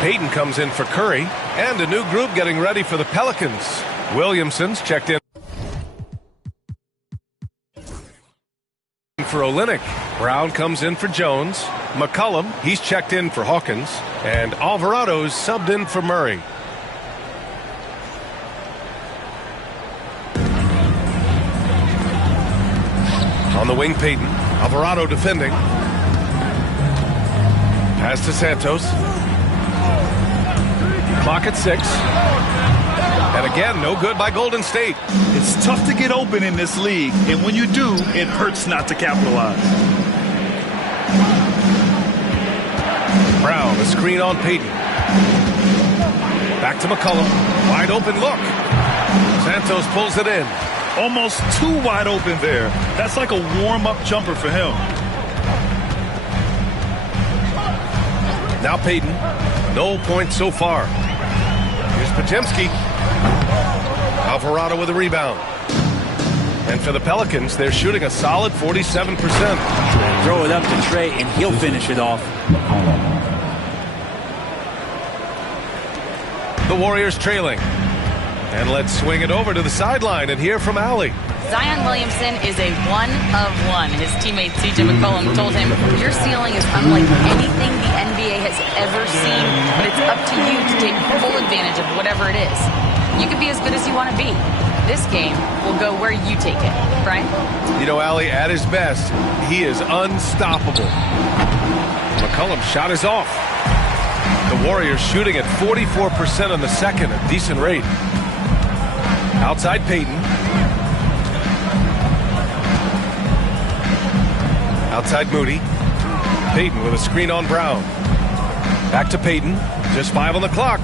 Payton comes in for Curry, and a new group getting ready for the Pelicans. Williamson's checked in for Olynyk. Brown comes in for Jones. McCollum, he's checked in for Hawkins. And Alvarado's subbed in for Murray. On the wing, Payton. Alvarado defending. Pass to Santos. Clock at 6. And again, no good by Golden State. It's tough to get open in this league, and when you do, it hurts not to capitalize. Brown, a screen on Payton. Back to McCollum. Wide open look. Santos pulls it in. Almost too wide open there. That's like a warm-up jumper for him. Now Payton. No points so far. Here's Podziemski. Alvarado with a rebound. And for the Pelicans, they're shooting a solid 47%. Throw it up to Trey, and he'll finish it off. The Warriors trailing. And let's swing it over to the sideline and hear from Allie. Zion Williamson is a one-of-one. His teammate C.J. McCollum told him, your ceiling is unlike anything the NBA has ever seen, but it's up to you to take full advantage of whatever it is. You can be as good as you want to be. This game will go where you take it. Brian? You know, Allie, at his best, he is unstoppable. McCollum's shot is off. The Warriors shooting at 44% in the second, a decent rate. Outside Payton. Outside Moody. Payton with a screen on Brown. Back to Payton. Just 5 on the clock.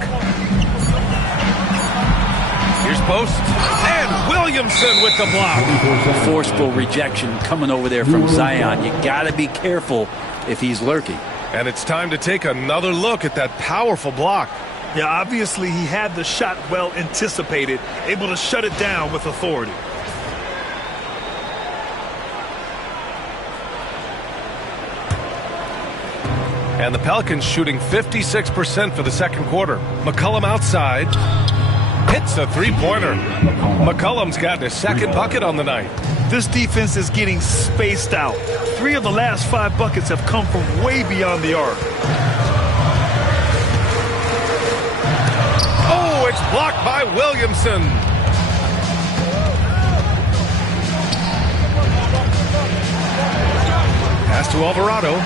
Here's post. And Williamson with the block. Forceful rejection coming over there from Zion. You got to be careful if he's lurking. And it's time to take another look at that powerful block. Yeah, obviously he had the shot well anticipated, able to shut it down with authority. And the Pelicans shooting 56% for the second quarter. McCollum outside. Hits a three-pointer. McCollum's gotten his second bucket on the night. This defense is getting spaced out. 3 of the last 5 buckets have come from way beyond the arc. Oh, it's blocked by Williamson. Pass to Alvarado.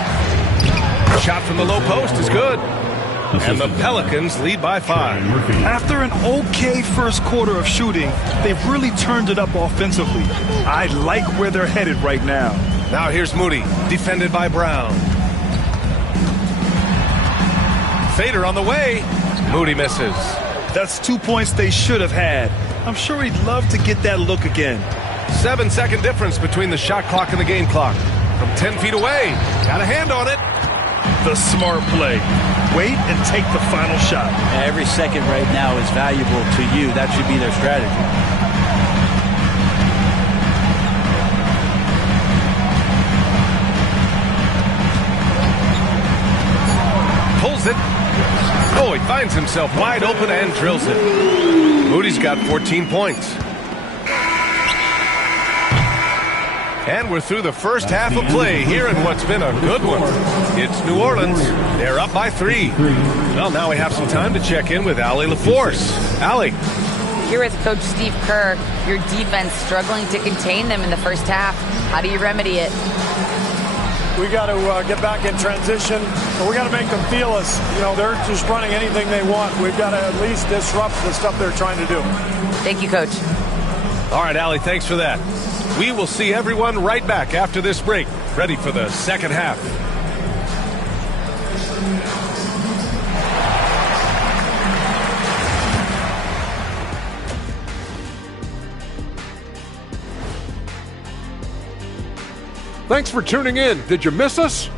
Shot from the low post is good. And the Pelicans lead by 5. After an okay first quarter of shooting, they've really turned it up offensively. I like where they're headed right now. Now here's Moody, defended by Brown. Fader on the way. Moody misses. That's 2 points they should have had. I'm sure he'd love to get that look again. 7-second difference between the shot clock and the game clock. From 10 feet away. Got a hand on it. The smart play. Wait and take the final shot. Every second right now is valuable to you. That should be their strategy. Pulls it. Oh, he finds himself wide open and drills it. Moody's got 14 points. And we're through the first half of play here in what's been a good one. It's New Orleans. They're up by 3. Well, now we have some time to check in with Allie LaForce. Allie. Here with Coach Steve Kerr, your defense struggling to contain them in the first half. How do you remedy it? We got to get back in transition, but we got to make them feel us. You know, they're just running anything they want. We've got to at least disrupt the stuff they're trying to do. Thank you, Coach. All right, Allie, thanks for that. We will see everyone right back after this break, ready for the second half. Thanks for tuning in. Did you miss us?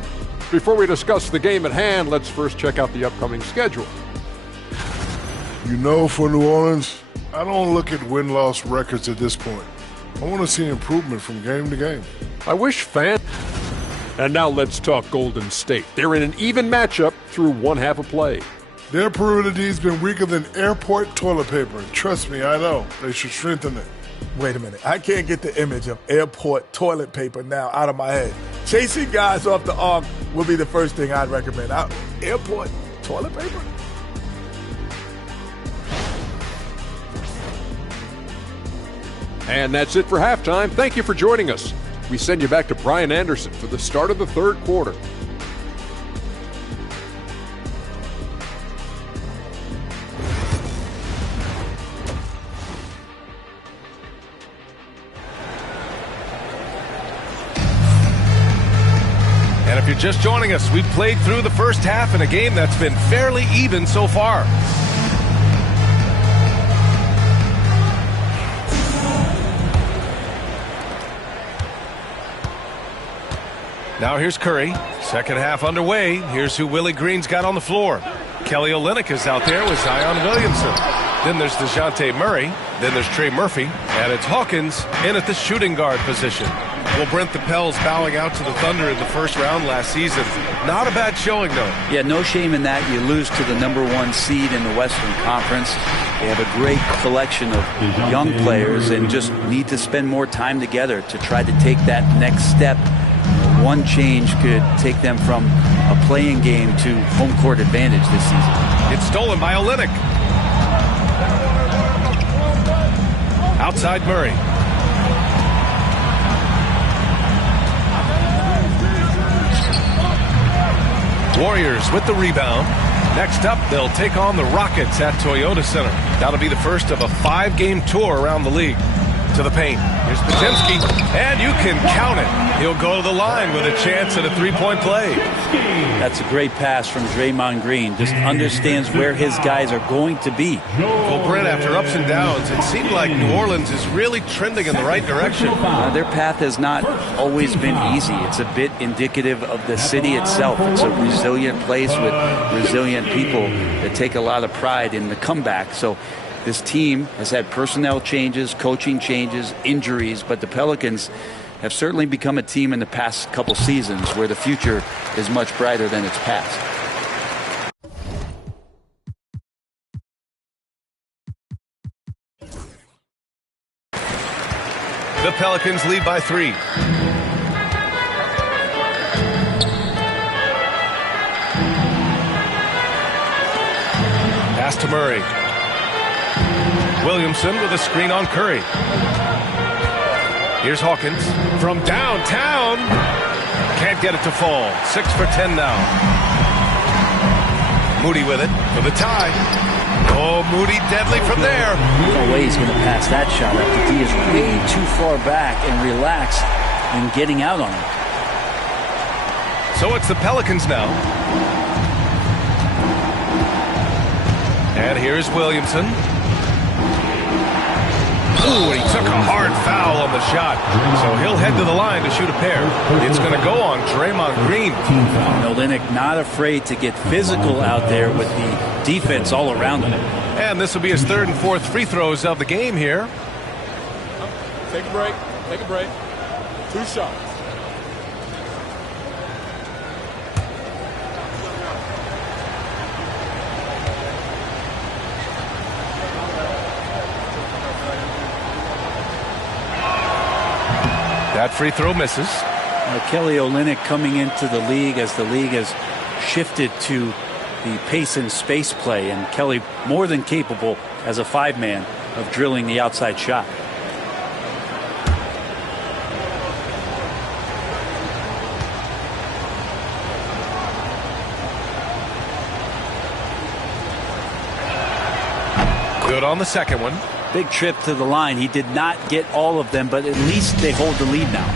Before we discuss the game at hand, let's first check out the upcoming schedule. You know, for New Orleans, I don't look at win-loss records at this point. I want to see improvement from game to game. I wish fans... And now let's talk Golden State. They're in an even matchup through one half of play. Their perimeter D's been weaker than airport toilet paper. Trust me, I know. They should strengthen it. Wait a minute. I can't get the image of airport toilet paper now out of my head. Chasing guys off the arc will be the first thing I'd recommend. Airport toilet paper? And that's it for halftime. Thank you for joining us. We send you back to Brian Anderson for the start of the third quarter. And if you're just joining us, we've played through the first half in a game that's been fairly even so far. Now here's Curry. Second half underway. Here's who Willie Green's got on the floor. Kelly Olynyk is out there with Zion Williamson. Then there's DeJounte Murray. Then there's Trey Murphy. And it's Hawkins in at the shooting guard position. Well, Brent, the Pels bowing out to the Thunder in the first round last season. Not a bad showing, though. Yeah, no shame in that. You lose to the #1 seed in the Western Conference. They have a great collection of young players and just need to spend more time together to try to take that next step. One change could take them from a playing game to home court advantage this season. It's stolen by Olynyk. Outside Murray. Warriors with the rebound. Next up, they'll take on the Rockets at Toyota Center. That'll be the first of a 5-game tour around the league. To the paint. Here's Podziemski, and you can count it. He'll go to the line with a chance at a three-point play. That's a great pass from Draymond Green. Just understands where his guys are going to be. Well, Brent, after ups and downs, it seemed like New Orleans is really trending in the right direction. Their path has not always been easy. It's a bit indicative of the city itself. It's a resilient place with resilient people that take a lot of pride in the comeback. So this team has had personnel changes, coaching changes, injuries, but the Pelicans have certainly become a team in the past couple seasons where the future is much brighter than its past. The Pelicans lead by 3. Pass to Murray. Williamson with a screen on Curry. Here's Hawkins from downtown. Can't get it to fall. 6 for 10 now. Moody with it for the tie. Oh, Moody deadly from there. No way he's going to pass that shot after he is way too far back and relaxed in getting out on it. So it's the Pelicans now. And here's Williamson. Ooh, and he took a hard foul on the shot. So he'll head to the line to shoot a pair. It's going to go on Draymond Green. Olynyk not afraid to get physical out there with the defense all around him. And this will be his third and fourth free throws of the game here. Take a break. Take a break. 2 shots. That free throw misses. Kelly Olynyk coming into the league as the league has shifted to the pace and space play, and Kelly more than capable as a 5-man of drilling the outside shot. Good on the second one. Big trip to the line. He did not get all of them, but at least they hold the lead now.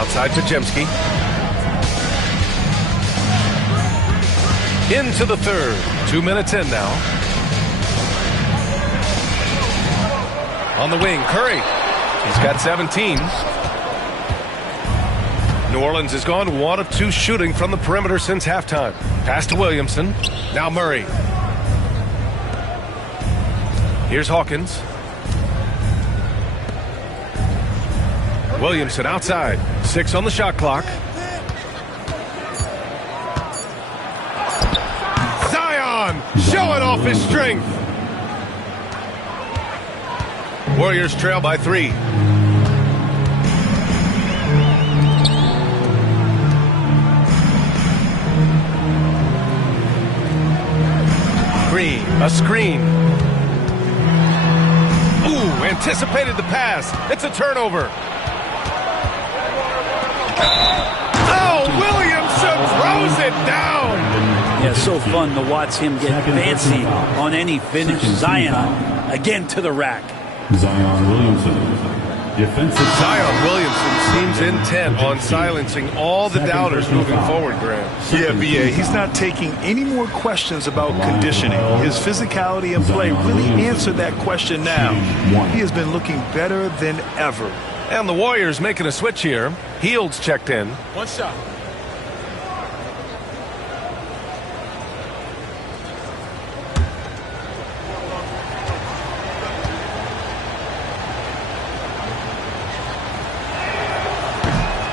Outside Podziemski. Into the third. 2 minutes in now. On the wing, Curry. He's got 17. New Orleans has gone 1 of 2 shooting from the perimeter since halftime. Pass to Williamson. Now Murray. Here's Hawkins. Williamson outside. 6 on the shot clock. Zion showing off his strength. Warriors trail by 3. Green, a screen. Ooh, anticipated the pass. It's a turnover. Oh, Williamson throws it down. Yeah, so fun to watch him get fancy on any finish. Zion again to the rack. Zion Williamson. Defensive. Zion Williamson seems intent on silencing all the doubters moving forward, Graham. Yeah, BA, he's not taking any more questions about conditioning. His physicality and play really answered that question now. He has been looking better than ever. And the Warriors making a switch here. Hields checked in. 1 shot.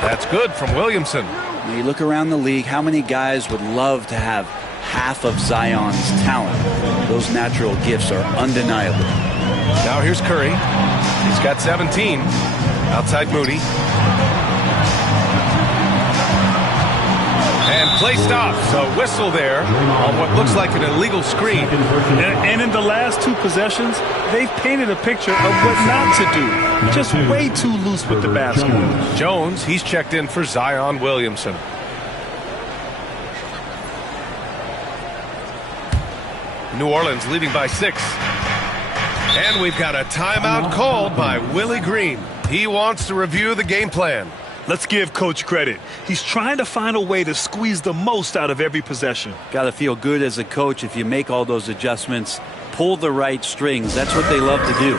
That's good from Williamson. When you look around the league, how many guys would love to have half of Zion's talent? Those natural gifts are undeniable. Now here's Curry. He's got 17. Outside Moody. And play stops. A whistle there on what looks like an illegal screen. And in the last 2 possessions, they've painted a picture of what not to do. Just way too loose with the basketball. Jones, he's checked in for Zion Williamson. New Orleans leading by 6. And we've got a timeout called by Willie Green. He wants to review the game plan. Let's give Coach credit. He's trying to find a way to squeeze the most out of every possession. Got to feel good as a coach if you make all those adjustments, pull the right strings. That's what they love to do.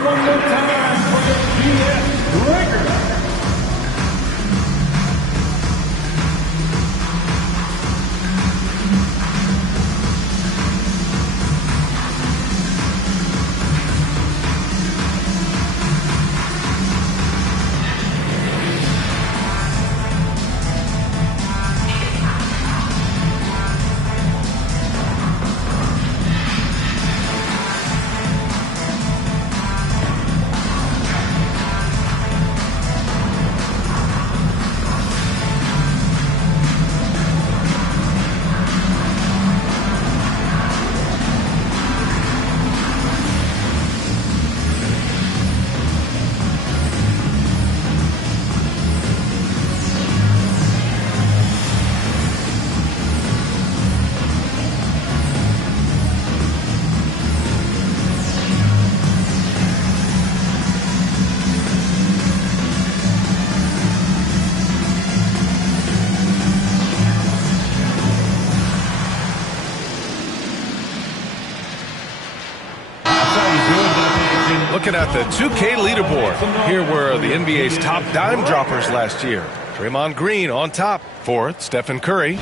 Looking at the 2K leaderboard, here were the NBA's top dime droppers last year. Draymond Green on top. Fourth, Stephen Curry.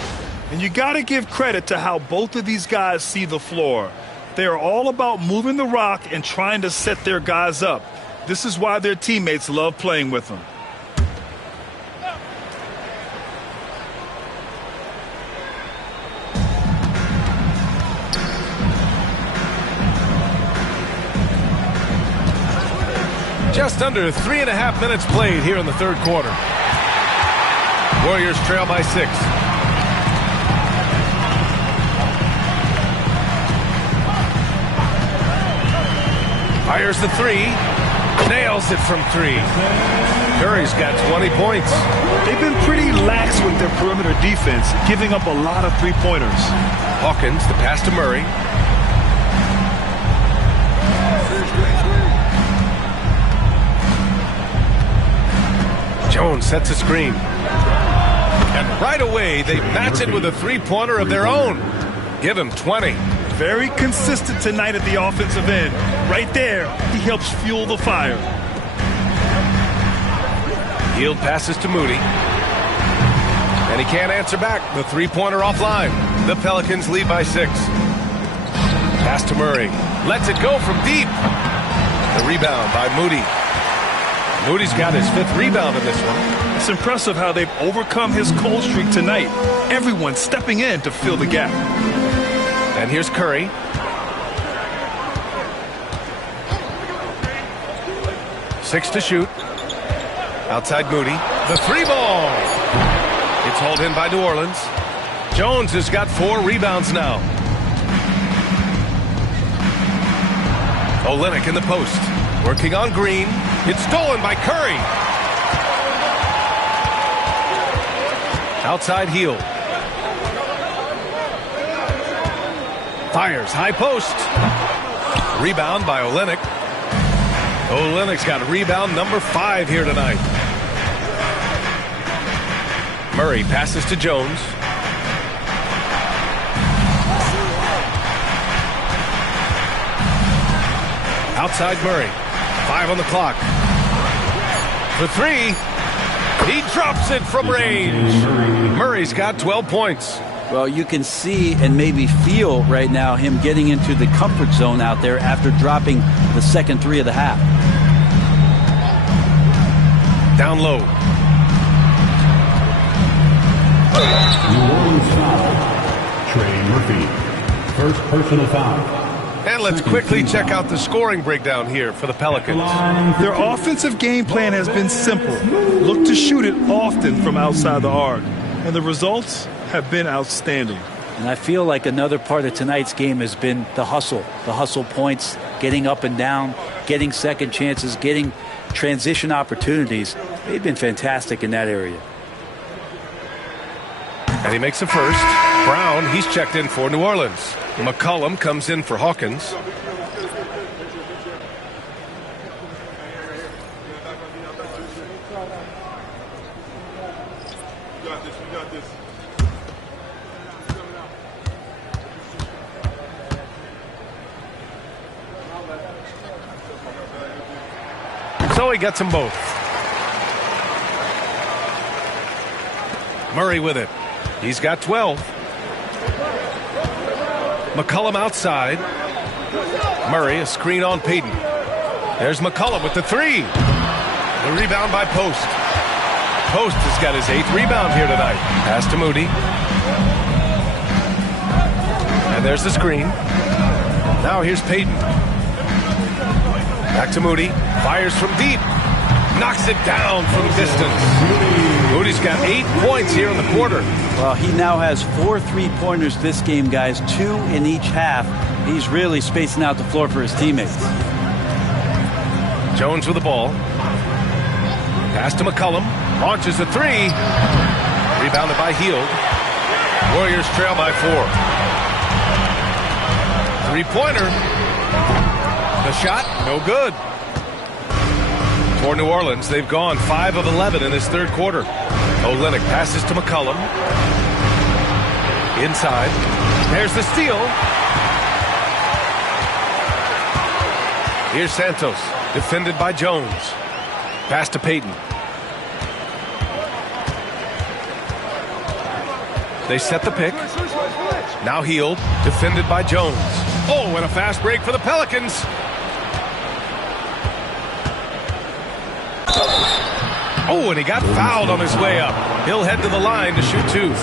And you got to give credit to how both of these guys see the floor. They are all about moving the rock and trying to set their guys up. This is why their teammates love playing with them. Just under 3.5 minutes played here in the third quarter. Warriors trail by 6. Fires the 3. Nails it from 3. Curry's got 20 points. They've been pretty lax with their perimeter defense, giving up a lot of three-pointers. Hawkins, the pass to Murray. Jones sets a screen. And right away, they match it with a three-pointer of their own. Give him 20. Very consistent tonight at the offensive end. Right there, he helps fuel the fire. Hield passes to Moody. And he can't answer back. The three-pointer offline. The Pelicans lead by 6. Pass to Murray. Lets it go from deep. The rebound by Moody. Moody's got his 5th rebound in this one. It's impressive how they've overcome his cold streak tonight. Everyone stepping in to fill the gap. And here's Curry. Six to shoot. Outside Moody. The 3 ball. It's hauled in by New Orleans. Jones has got 4 rebounds now. Olynyk in the post. Working on Green. It's stolen by Curry. Outside Hield. Fires high post. Rebound by Olynyk. Olynyk's got rebound number 5 here tonight. Murray passes to Jones. Outside Murray. 5 on the clock. For 3. He drops it from range. Murray's got 12 points. Well, you can see and maybe feel right now him getting into the comfort zone out there after dropping the second 3 of the half. Down low. New Orleans foul. Trey Murphy. First personal foul. And let's quickly check out the scoring breakdown here for the Pelicans. Their offensive game plan has been simple. Look to shoot it often from outside the arc. And the results have been outstanding. And I feel like another part of tonight's game has been the hustle points, getting up and down, getting second chances, getting transition opportunities. They've been fantastic in that area. And he makes the first. Brown, he's checked in for New Orleans. McCollum comes in for Hawkins. So he gets them both. Murray with it. He's got 12. McCollum outside. Murray, a screen on Payton. There's McCollum with the 3. The rebound by Post. Post has got his 8th rebound here tonight. Pass to Moody. And there's the screen. Now here's Payton. Back to Moody. Fires from deep. Knocks it down from distance. Moody's got 8 points here in the quarter. Well, he now has 4 3-pointers this game, guys. 2 in each half. He's really spacing out the floor for his teammates. Jones with the ball. Pass to McCollum. Launches a 3. Rebounded by Hield. Warriors trail by 4. 3-pointer. The shot, no good. For New Orleans, they've gone 5 of 11 in this third quarter. Olynyk passes to McCollum. Inside. There's the steal. Here's Santos. Defended by Jones. Pass to Payton. They set the pick. Now Hield. Defended by Jones. Oh, and a fast break for the Pelicans. Oh, and he got fouled on his way up. He'll head to the line to shoot 2.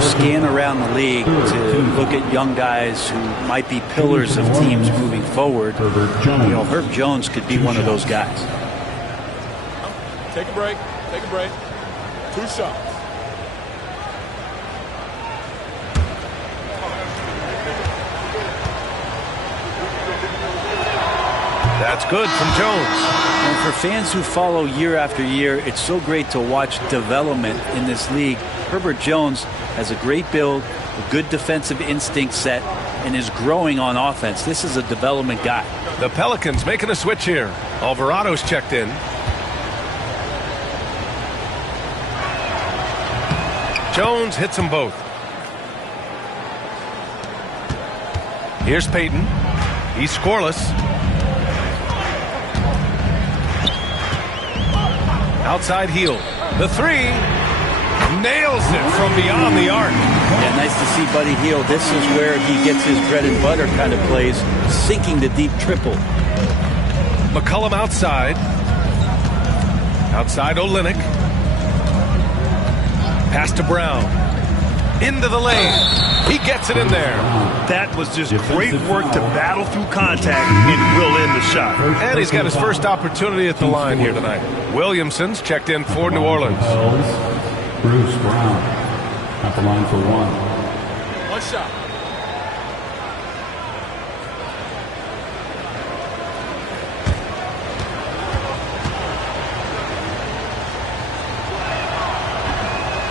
Scan around the league to look at young guys who might be pillars of teams moving forward. Herb Jones could be one of those guys. Take a break. Take a break. 2 shots. That's good from Jones. And for fans who follow year after year, it's so great to watch development in this league. Herbert Jones has a great build, a good defensive instinct set, and is growing on offense. This is a development guy. The Pelicans making a switch here. Alvarado's checked in. Jones hits them both. Here's Payton. He's scoreless. Outside Hield. The 3. Nails it from beyond the arc. Yeah, nice to see Buddy Hield. This is where he gets his bread and butter kind of plays, sinking the deep triple. McCollum outside. Outside Olynyk. Pass to Brown. Into the lane. He gets it in there. That was just great work to battle through contact and will end the shot. And he's got his first opportunity at the line here tonight. Williamson's checked in for New Orleans. Bruce Brown at the line for 1. 1 shot.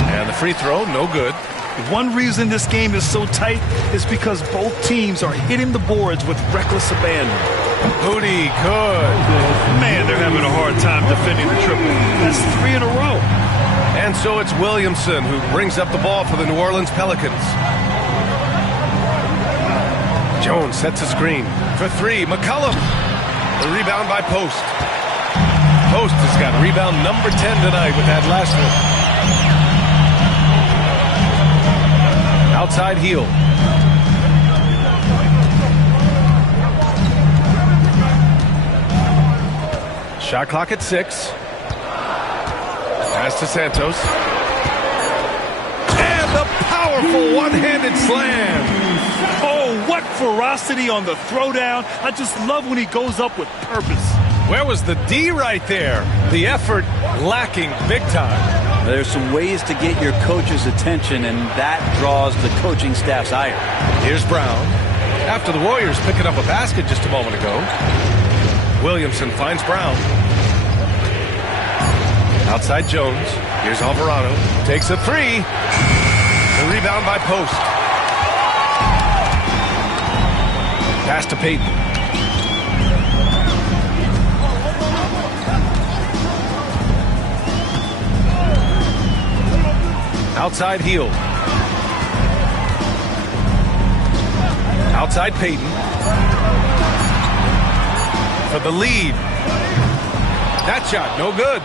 And the free throw, no good. One reason this game is so tight is because both teams are hitting the boards with reckless abandon. Hootie, good. Man, they're having a hard time defending the triple. That's 3 in a row. And so it's Williamson who brings up the ball for the New Orleans Pelicans. Jones sets a screen for 3. McCollum. The rebound by Post. Post has got rebound number 10 tonight with that last one. Outside Hield. Shot clock at 6. Pass to Santos. And the powerful one-handed slam. Oh, what ferocity on the throwdown. I just love when he goes up with purpose. Where was the D right there? The effort lacking big time. There's some ways to get your coach's attention, and that draws the coaching staff's ire. Here's Brown. After the Warriors picking up a basket just a moment ago. Williamson finds Brown. Outside Jones. Here's Alvarado. Takes a 3. The rebound by Post. Pass to Payton. Outside Hield. Outside Payton. For the lead. That shot, no good.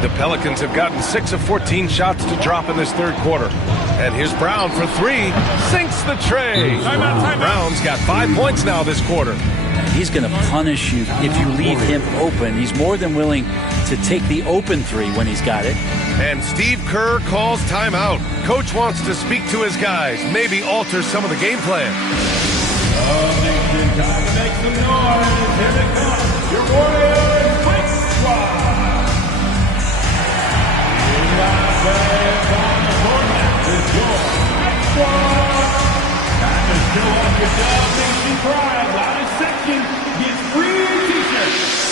The Pelicans have gotten 6 of 14 shots to drop in this third quarter. And here's Brown for 3. Sinks the tray. Brown's got 5 points now this quarter. He's going to punish you if you leave him open. He's more than willing to take the open 3 when he's got it. And Steve Kerr calls timeout. Coach wants to speak to his guys, maybe alter some of the game plan. Time to make some noise. Here they come. Your Warriors Quick Squad. Live on the format is your Quick Squad. Time to show off your Dub Nation pride. Loudest section gets free t-shirts.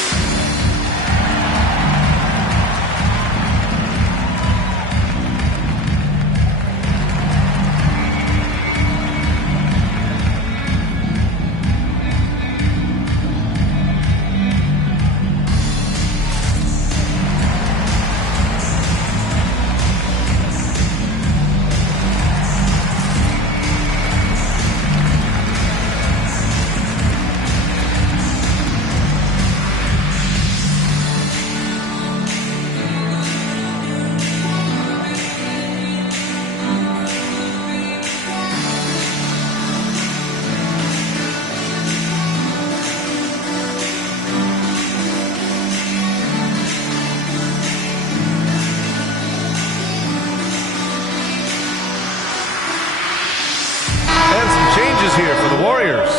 changes here for the Warriors.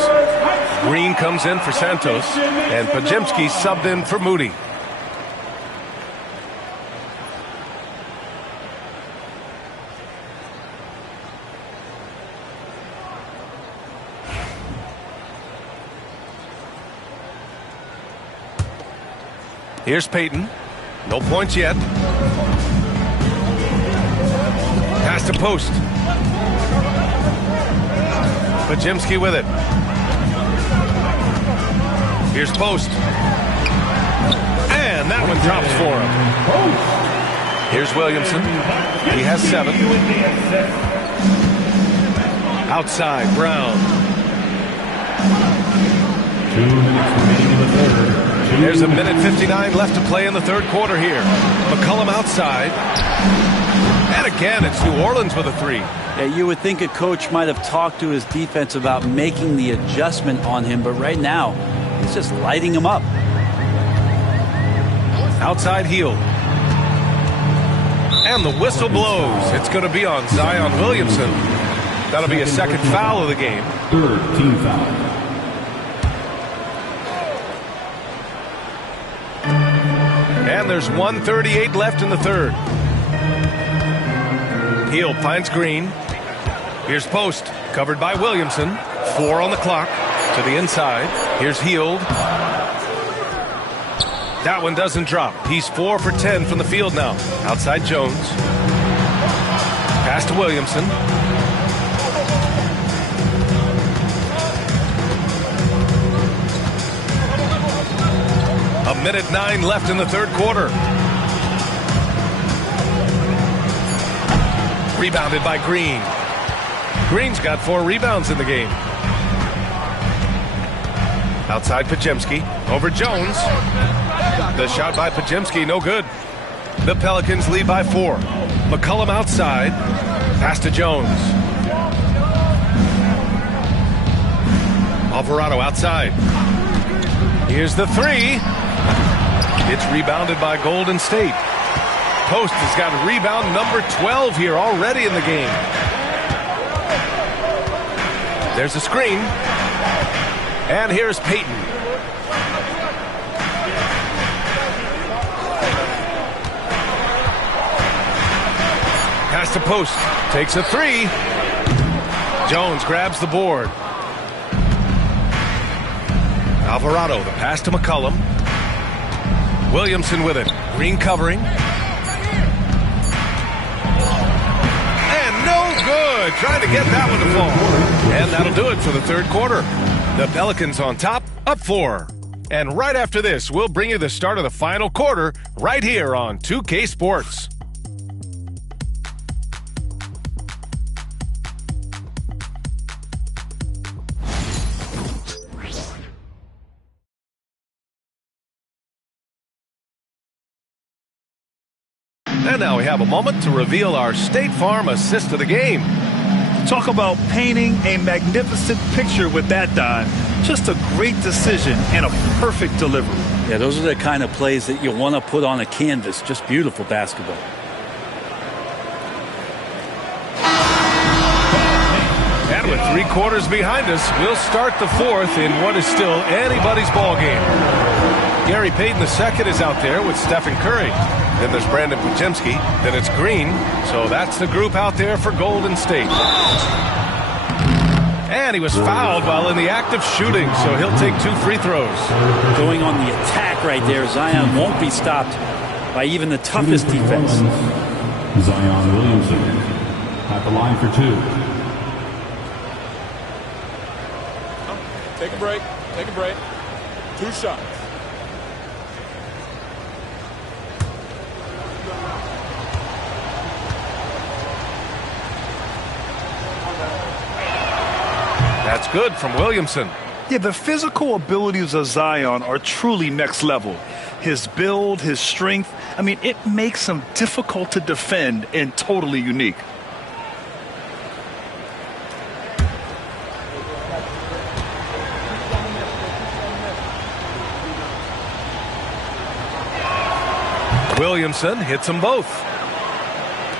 Green comes in for Santos, and Podziemski subbed in for Moody. Here's Payton. No points yet. Pass to Post. Podziemski with it. Here's Post. And that one drops for him. Here's Williamson. He has 7. Outside, Brown. 2 minutes remaining in the third. There's 1:59 left to play in the third quarter here. McCollum outside. And again, it's New Orleans with a 3. Yeah, you would think a coach might have talked to his defense about making the adjustment on him, but right now, he's just lighting him up. Outside heel. And the whistle blows. It's going to be on Zion Williamson. That'll be a second foul of the game. Third team foul. And there's 1:38 left in the third. Hield finds Green. Here's Post, covered by Williamson. 4 on the clock. To the inside. Here's Hield. That one doesn't drop. He's 4 for 10 from the field now. Outside Jones. Pass to Williamson. A 1:09 left in the third quarter. Rebounded by Green. Green's got 4 rebounds in the game. Outside Podziemski. Over Jones. The shot by Podziemski, no good. The Pelicans lead by 4. McCollum outside. Pass to Jones. Alvarado outside. Here's the 3. It's rebounded by Golden State. Post has got rebound number 12 here already in the game. There's a screen. And here's Payton. Pass to Post. Takes a 3. Jones grabs the board. Alvarado, the pass to McCollum. Williamson with it. Green covering. And no good. Trying to get that one to fall. And that'll do it for the third quarter. The Pelicans on top, up 4. And right after this, we'll bring you the start of the final quarter right here on 2K Sports. And now we have a moment to reveal our State Farm assist of the game. Talk about painting a magnificent picture with that dime. Just a great decision and a perfect delivery. Yeah, those are the kind of plays that you want to put on a canvas. Just beautiful basketball. And with 3 quarters behind us, we'll start the fourth in what is still anybody's ball game. Gary Payton II is out there with Stephen Curry. Then there's Brandon Podziemski. Then it's Green. So that's the group out there for Golden State. And he was fouled while in the act of shooting, so he'll take 2 free throws. Going on the attack right there. Zion won't be stopped by even the toughest defense. Zion Williamson at the line for 2. Take a break. Take a break. 2 shots. That's good from Williamson. Yeah, the physical abilities of Zion are truly next level. His build, his strength, I mean, it makes him difficult to defend and totally unique. Williamson hits them both.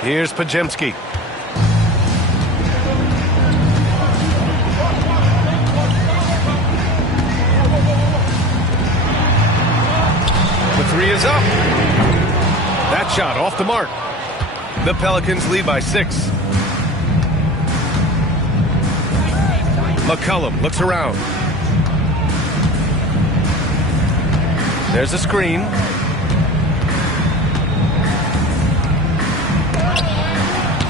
Here's Podziemski. three is up. That shot off the mark. The Pelicans lead by 6. McCollum looks around. There's a screen.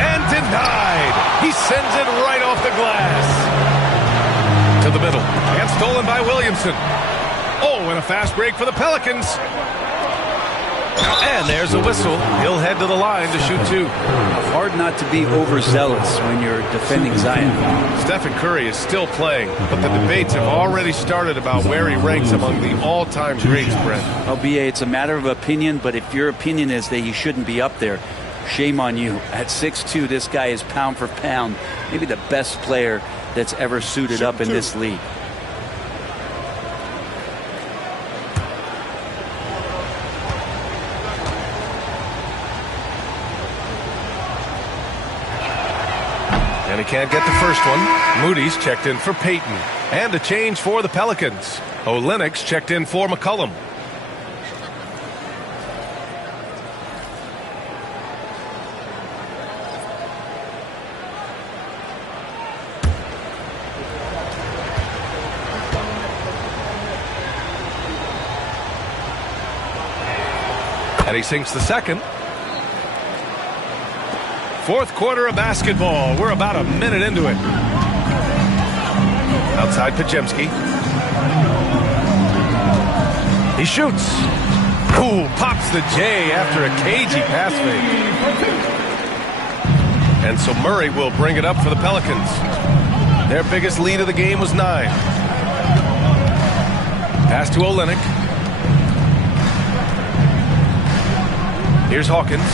And denied. He sends it right off the glass. To the middle. And stolen by Williamson. Oh, and a fast break for the Pelicans. And there's a whistle. He'll head to the line to shoot 2. Hard not to be overzealous when you're defending Zion. Stephen Curry is still playing, but the debates have already started about where he ranks among the all-time greats, Brent. Well, BA, it's a matter of opinion, but if your opinion is that he shouldn't be up there, shame on you. At 6'2", this guy is pound for pound, maybe the best player that's ever suited up in this league. And he can't get the first one. Moody's checked in for Payton. And a change for the Pelicans. Olenek's checked in for McCollum. And he sinks the second. Fourth quarter of basketball. We're about a minute into it. Outside Podziemski. He shoots. Ooh, pops the J after a cagey pass fake. And so Murray will bring it up for the Pelicans. Their biggest lead of the game was 9. Pass to Olynyk. Here's Hawkins.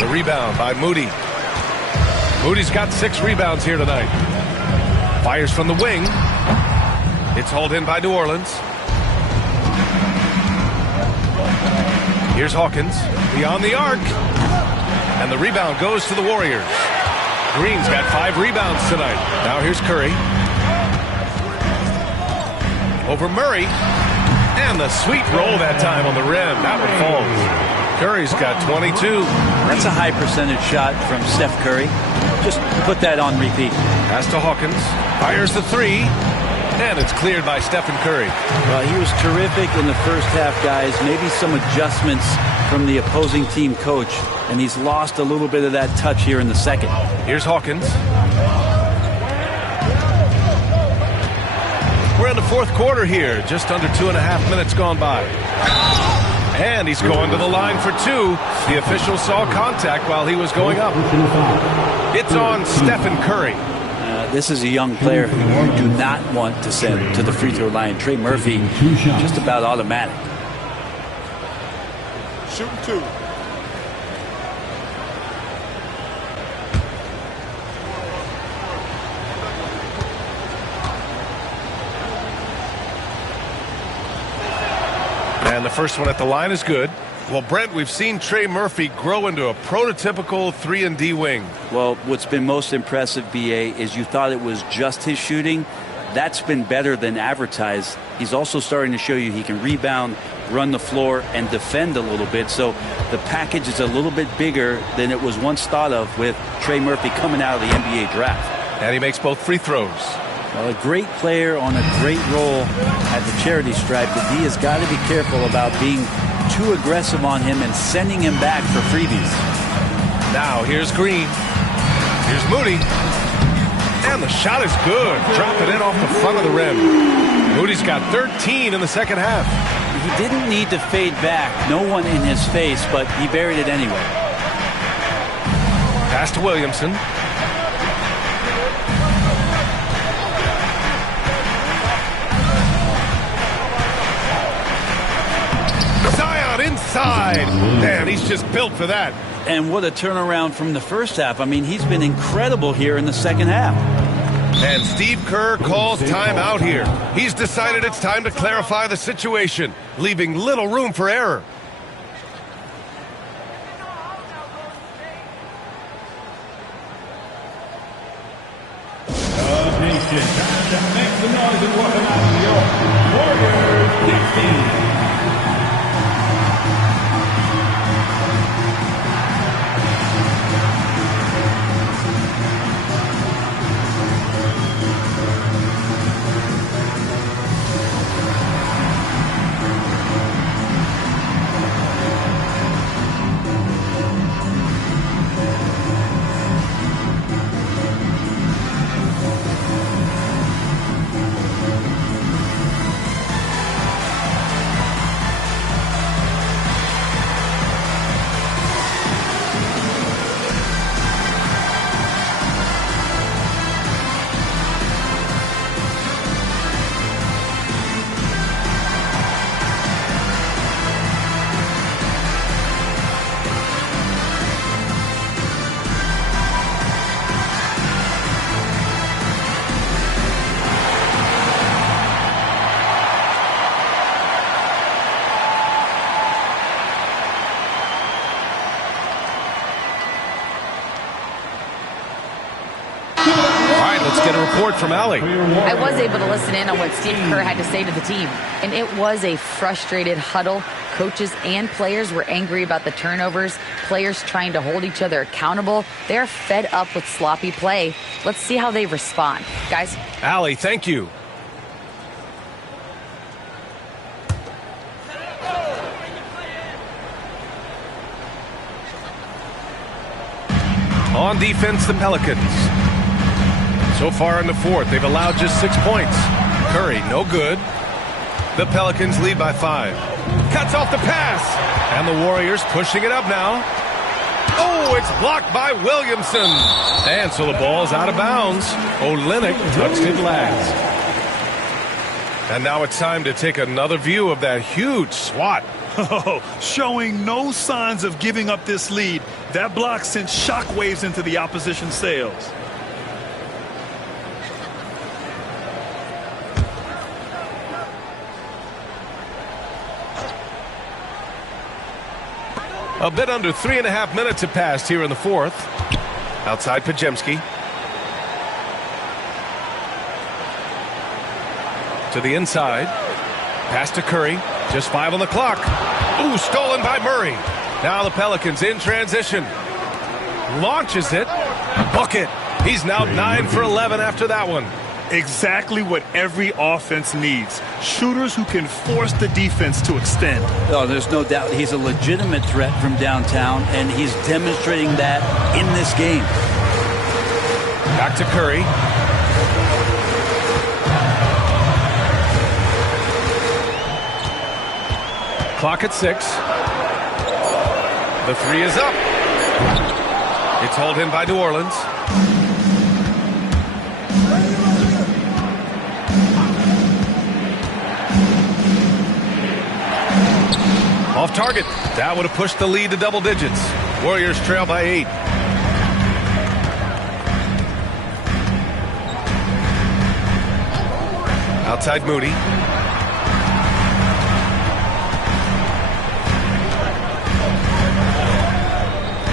The rebound by Moody. Moody's got 6 rebounds here tonight. Fires from the wing. It's hauled in by New Orleans. Here's Hawkins. Beyond the arc. And the rebound goes to the Warriors. Green's got 5 rebounds tonight. Now here's Curry. Over Murray. And the sweet roll that time on the rim. That one falls. Curry's got 22. That's a high percentage shot from Steph Curry. Just put that on repeat. Pass to Hawkins. Fires the 3. And it's cleared by Stephen Curry. Well, he was terrific in the first half, guys. Maybe some adjustments from the opposing team coach. And he's lost a little bit of that touch here in the second. Here's Hawkins. We're in the fourth quarter here. Just under 2.5 minutes gone by. And he's going to the line for 2. The official saw contact while he was going up. It's on Stephen Curry. This is a young player who you do not want to send to the free throw line. Trey Murphy, just about automatic. Shooting 2. And the first one at the line is good. Well, Brent, we've seen Trey Murphy grow into a prototypical 3-and-D wing. Well, what's been most impressive, BA, is you thought it was just his shooting. That's been better than advertised. He's also starting to show you he can rebound, run the floor, and defend a little bit. So the package is a little bit bigger than it was once thought of with Trey Murphy coming out of the NBA draft. And he makes both free throws. Well, a great player on a great role at the charity stripe, but he has got to be careful about being too aggressive on him and sending him back for freebies. Now here's Green. Here's Moody. And the shot is good. Drop it in off the front of the rim. Moody's got 13 in the second half. He didn't need to fade back. No one in his face, but he buried it anyway. Pass to Williamson. Inside. Man, he's just built for that. And what a turnaround from the first half. I mean, he's been incredible here in the second half. And Steve Kerr calls timeout here. He's decided it's time to clarify the situation, leaving little room for error. Nation, time to make some noise and welcome out your Warriors From Allie. I was able to listen in on what Steve Kerr had to say to the team, and it was a frustrated huddle. Coaches and players were angry about the turnovers, players trying to hold each other accountable. They're fed up with sloppy play. Let's see how they respond. Guys? Allie, thank you. On defense, the Pelicans. So far in the fourth, they've allowed just 6 points. Curry, no good. The Pelicans lead by 5. Cuts off the pass. And the Warriors pushing it up now. Oh, it's blocked by Williamson. And so the ball's out of bounds. Olynyk touched it last. And now it's time to take another view of that huge swat. Oh, showing no signs of giving up this lead. That block sent shockwaves into the opposition sails. A bit under 3.5 minutes have passed here in the fourth. Outside Podziemski. To the inside. Pass to Curry. Just 5 on the clock. Ooh, stolen by Murray. Now the Pelicans in transition. Launches it. Bucket. He's now 9 for 11 after that one. Exactly what every offense needs. Shooters who can force the defense to extend. Oh, there's no doubt he's a legitimate threat from downtown, and he's demonstrating that in this game. Back to Curry. Clock at 6. The 3 is up. It's hauled in by New Orleans. Off target. That would have pushed the lead to double digits. Warriors trail by 8. Outside Moody.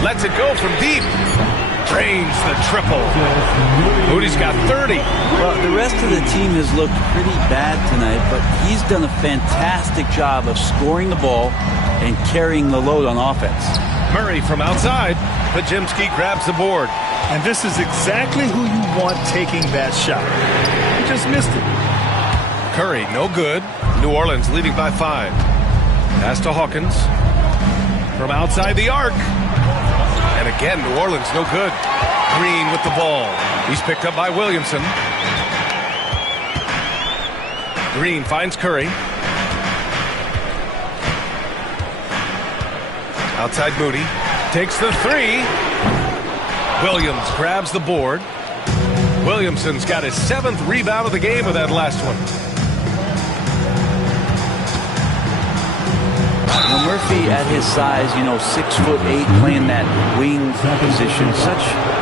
Lets it go from deep. Drains the triple. Moody's got 30. Well, the rest of the team has looked pretty bad tonight, but he's done a fantastic job of scoring the ball and carrying the load on offense. Murray from outside. Podziemski grabs the board. And this is exactly who you want taking that shot. He just missed it. Curry, no good. New Orleans leading by 5. Pass to Hawkins. From outside the arc. And again, New Orleans no good. Green with the ball. He's picked up by Williamson. Green finds Curry. Outside Moody. Takes the 3. Williams grabs the board. Williamson's got his 7th rebound of the game with that last one. Now Murphy at his size, 6'8", playing that wing position, such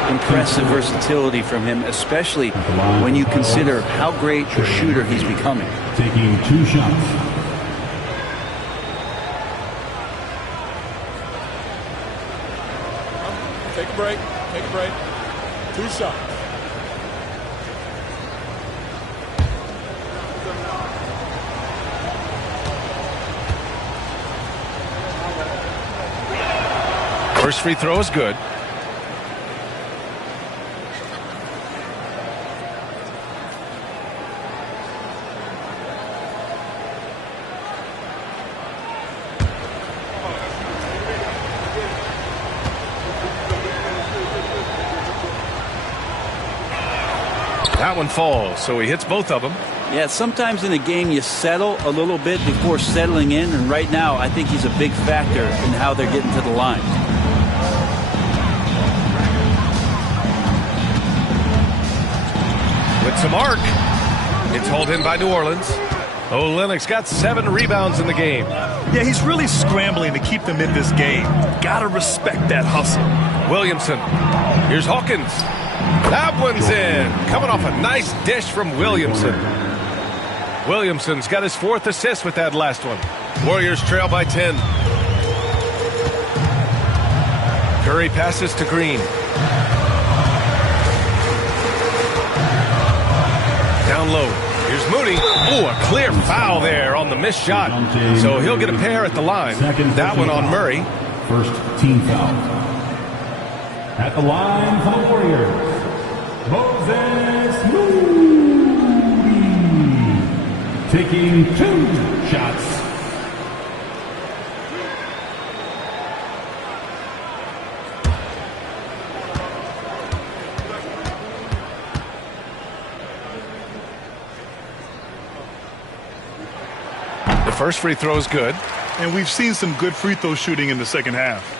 impressive versatility from him, especially when you consider how great a shooter he's becoming. Taking 2 shots. Take a break. Take a break. 2 shots. First free throw is good. That one falls, so he hits both of them. Yeah, sometimes in a game you settle a little bit before settling in, and right now I think he's a big factor in how they're getting to the line. With some arc, it's hauled in by New Orleans. Olynyk's got 7 rebounds in the game. Yeah, he's really scrambling to keep them in this game. Gotta respect that hustle. Williamson. Here's Hawkins. That one's in. Coming off a nice dish from Williamson. Williamson's got his 4th assist with that last one. Warriors trail by 10. Curry passes to Green. Down low. Here's Moody. Oh, a clear foul there on the missed shot. So he'll get a pair at the line. That one on Murray. First team foul. At the line for the Warriors, Moses Moody, taking 2 shots. The first free throw is good. And we've seen some good free throw shooting in the second half.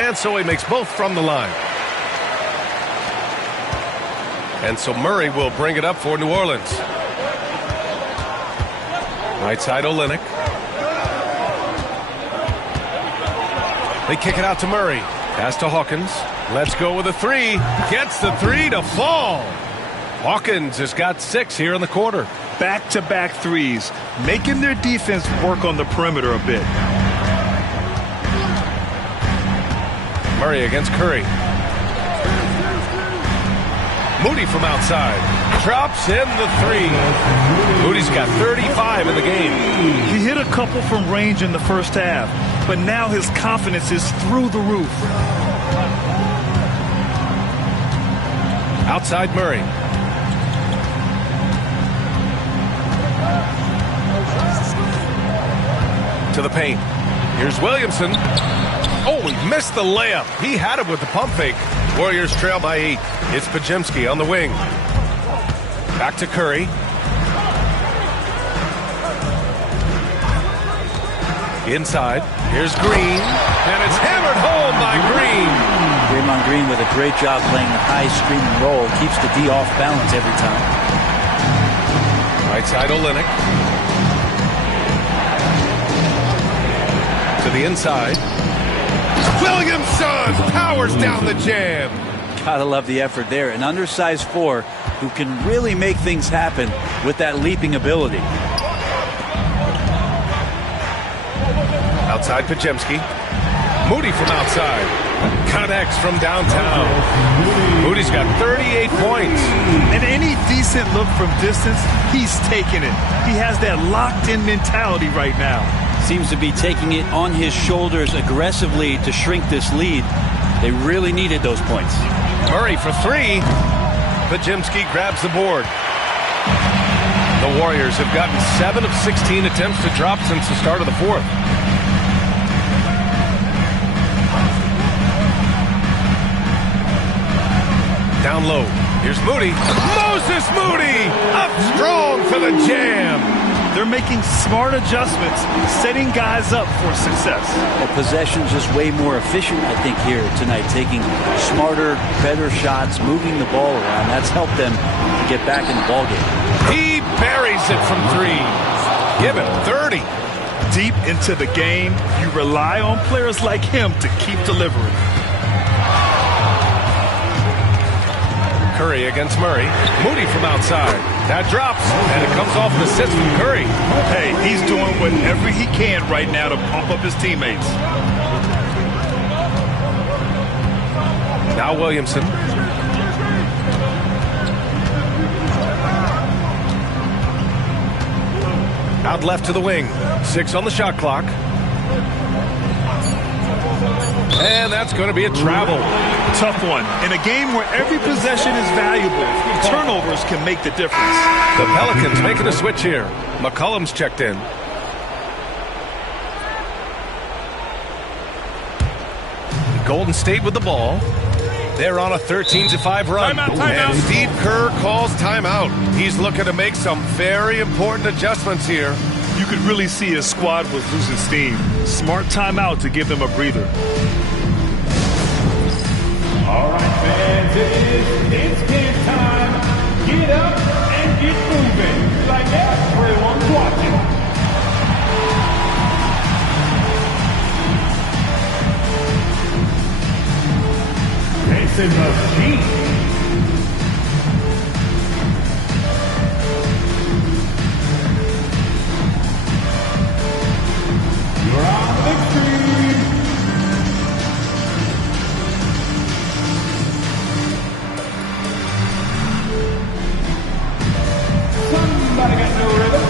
And so he makes both from the line. And so Murray will bring it up for New Orleans. Right side Olynyk. They kick it out to Murray. Pass to Hawkins. Let's go with a 3. Gets the 3 to fall. Hawkins has got 6 here in the quarter. Back-to-back threes, making their defense work on the perimeter a bit. Murray against Curry. Moody from outside. Drops in the 3. Moody's got 35 in the game. He hit a couple from range in the first half, but now his confidence is through the roof. Outside Murray. To the paint. Here's Williamson. Oh, he missed the layup. He had it with the pump fake. Warriors trail by 8. It's Podziemski on the wing. Back to Curry. Inside. Here's Green. And it's hammered home by Green. Draymond Green with a great job playing the high screen and roll. Keeps the D off balance every time. Right side Olynyk. To the inside. Williamson powers down the jam. Gotta love the effort there. An undersized 4 who can really make things happen with that leaping ability. Outside Podziemski. Moody from outside. Connects from downtown. Moody's got 38 points. And any decent look from distance, he's taking it. He has that locked-in mentality right now. Seems to be taking it on his shoulders aggressively to shrink this lead. They really needed those points. Murray for 3. Podziemski grabs the board. The Warriors have gotten 7 of 16 attempts to drop since the start of the 4th. Down low. Here's Moody. Moses Moody! Up strong for the jam. They're making smart adjustments, setting guys up for success. Well, possession's just way more efficient, I think, here tonight. Taking smarter, better shots, moving the ball around. That's helped them to get back in the ballgame. He buries it from 3. Give him 30. Deep into the game, you rely on players like him to keep delivering. Curry against Murray. Moody from outside. That drops, and it comes off an assist from Curry. Hey, he's doing whatever he can right now to pump up his teammates. Now Williamson. Out left to the wing. 6 on the shot clock. And that's going to be a travel. Tough one. In a game where every possession is valuable, turnovers can make the difference. The Pelicans making a switch here. McCollum's checked in. Golden State with the ball. They're on a 13-5 run. Timeout. And Steve Kerr calls timeout. He's looking to make some very important adjustments here. You could really see his squad was losing steam. Smart timeout to give them a breather. All right, fans, it's game time. Get up and get moving like everyone's watching. It's a machine. You're on the screen. Somebody got no rhythm.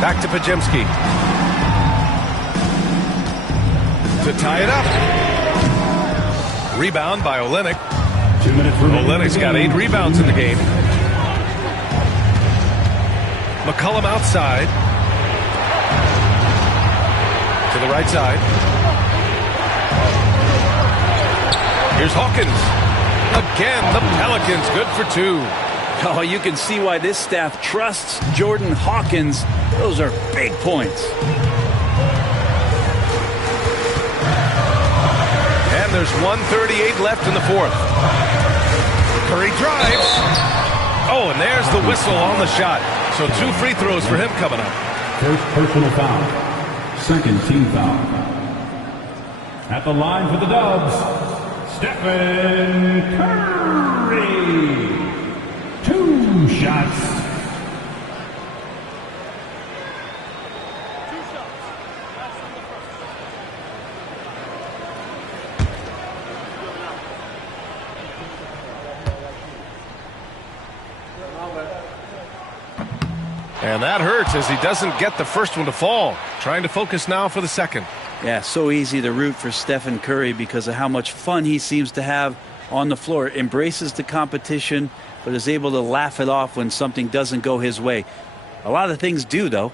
Back to Podziemski. To tie it up. Rebound by Olynyk. 2 minutes remaining. Olynyk's got 8 rebounds in the game. McCollum outside. To the right side. Here's Hawkins. Again, the Pelicans good for 2. Oh, you can see why this staff trusts Jordan Hawkins. Those are big points. And there's 1:38 left in the fourth. Curry drives. Oh, and there's the whistle on the shot. So 2 free throws for him coming up. First personal foul. Second team foul. At the line for the Dubs, Stephen Curry. 2 shots. And that hurts as he doesn't get the first one to fall. Trying to focus now for the second. Yeah, so easy to root for Stephen Curry because of how much fun he seems to have on the floor. Embraces the competition, but is able to laugh it off when something doesn't go his way. A lot of things do, though.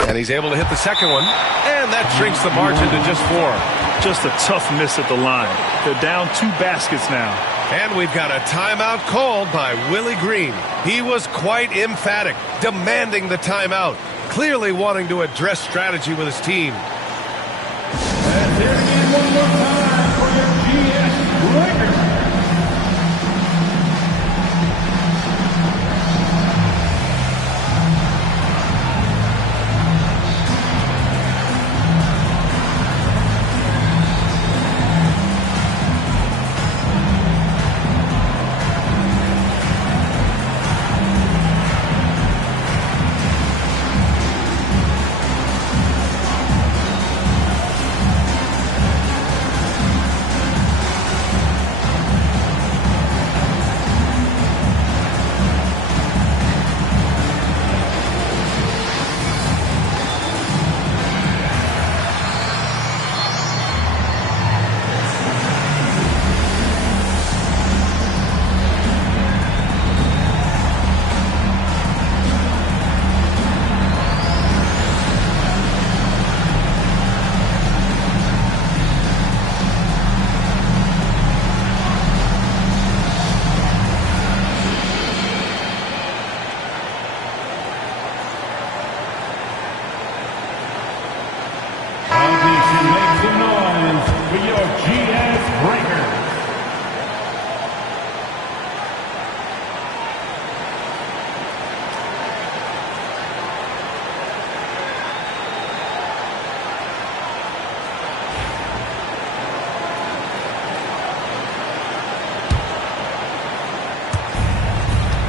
And he's able to hit the second one. And that shrinks the margin to just 4. Just a tough miss at the line. They're down 2 baskets now. And we've got a timeout called by Willie Green. He was quite emphatic, demanding the timeout, clearly wanting to address strategy with his team. And here again one more time for your GS Lakers.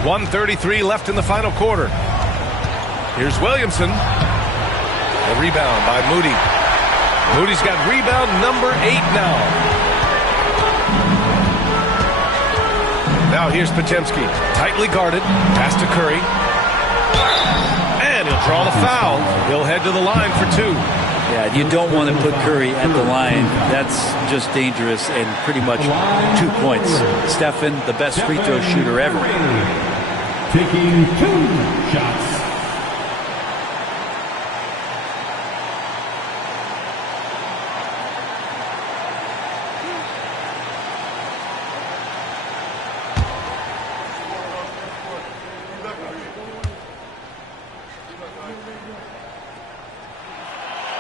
1:33 left in the final quarter. Here's Williamson. A rebound by Moody. Moody's got rebound number 8 now. Now here's Podziemski. Tightly guarded. Pass to Curry. And he'll draw the foul. He'll head to the line for 2. Yeah, you don't want to put Curry at the line. That's just dangerous and pretty much 2 points. Stephen, the best free throw shooter ever. Taking 2 shots.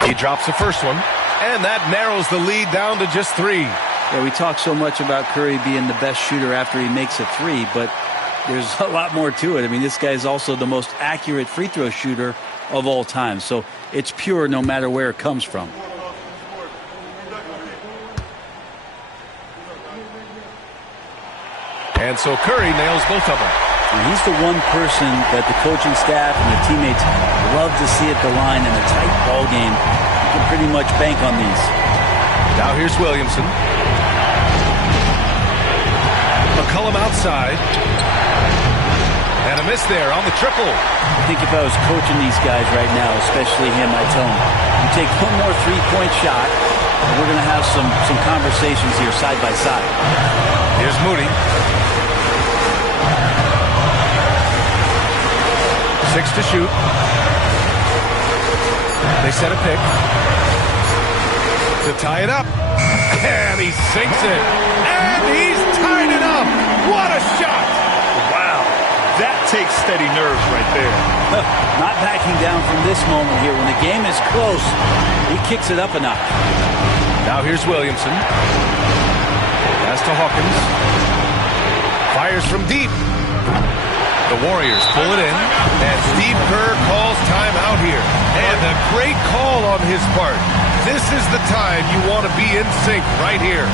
He drops the first one, and that narrows the lead down to just 3. Yeah, we talk so much about Curry being the best shooter after he makes a 3, but there's a lot more to it. I mean, this guy is also the most accurate free throw shooter of all time, so it's pure no matter where it comes from. And so Curry nails both of them. And he's the one person that the coaching staff and the teammates love to see at the line in a tight ball game. You can pretty much bank on these. Now here's Williamson. McCollum outside. And a miss there on the triple. I think if I was coaching these guys right now, especially him, I'd tell him, you take one more three-point shot, and we're going to have some conversations here side by side. Here's Moody. 6 to shoot. They set a pick to tie it up. And he sinks it. And he's tied it up. What a shot. Wow. That takes steady nerves right there. Not backing down from this moment here. When the game is close, he kicks it up a notch. Now here's Williamson. Pass to Hawkins. Fires from deep. The Warriors pull it in, and Steve Kerr calls timeout here. And a great call on his part. This is the time you want to be in sync right here.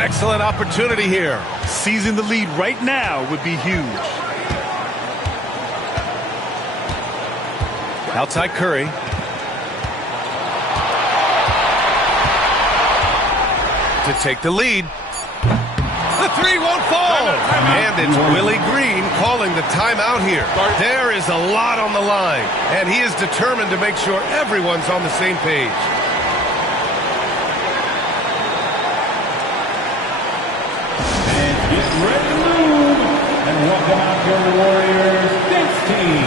Excellent opportunity here. Seizing the lead right now would be huge. Outside Curry. To take the lead. The 3 won't fall. And it's Willie Green calling the timeout here. There is a lot on the line. And he is determined to make sure everyone's on the same page. Ready to move, and welcome out your Warriors dance team.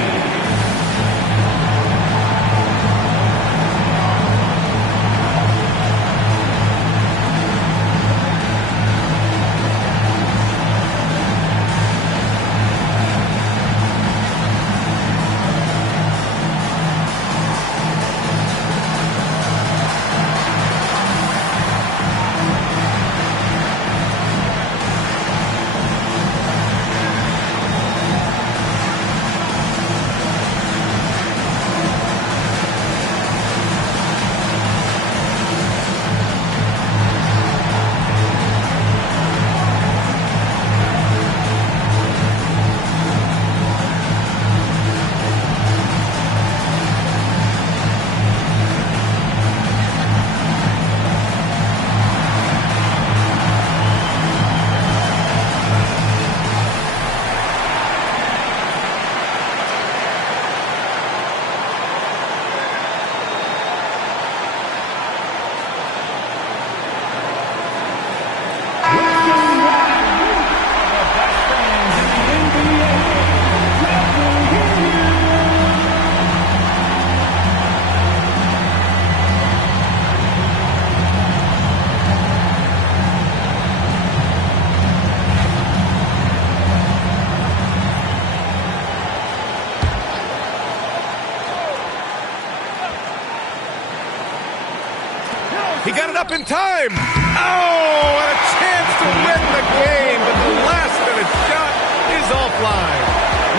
He got it up in time. Oh, and a chance to win the game, but the last-minute shot is offline.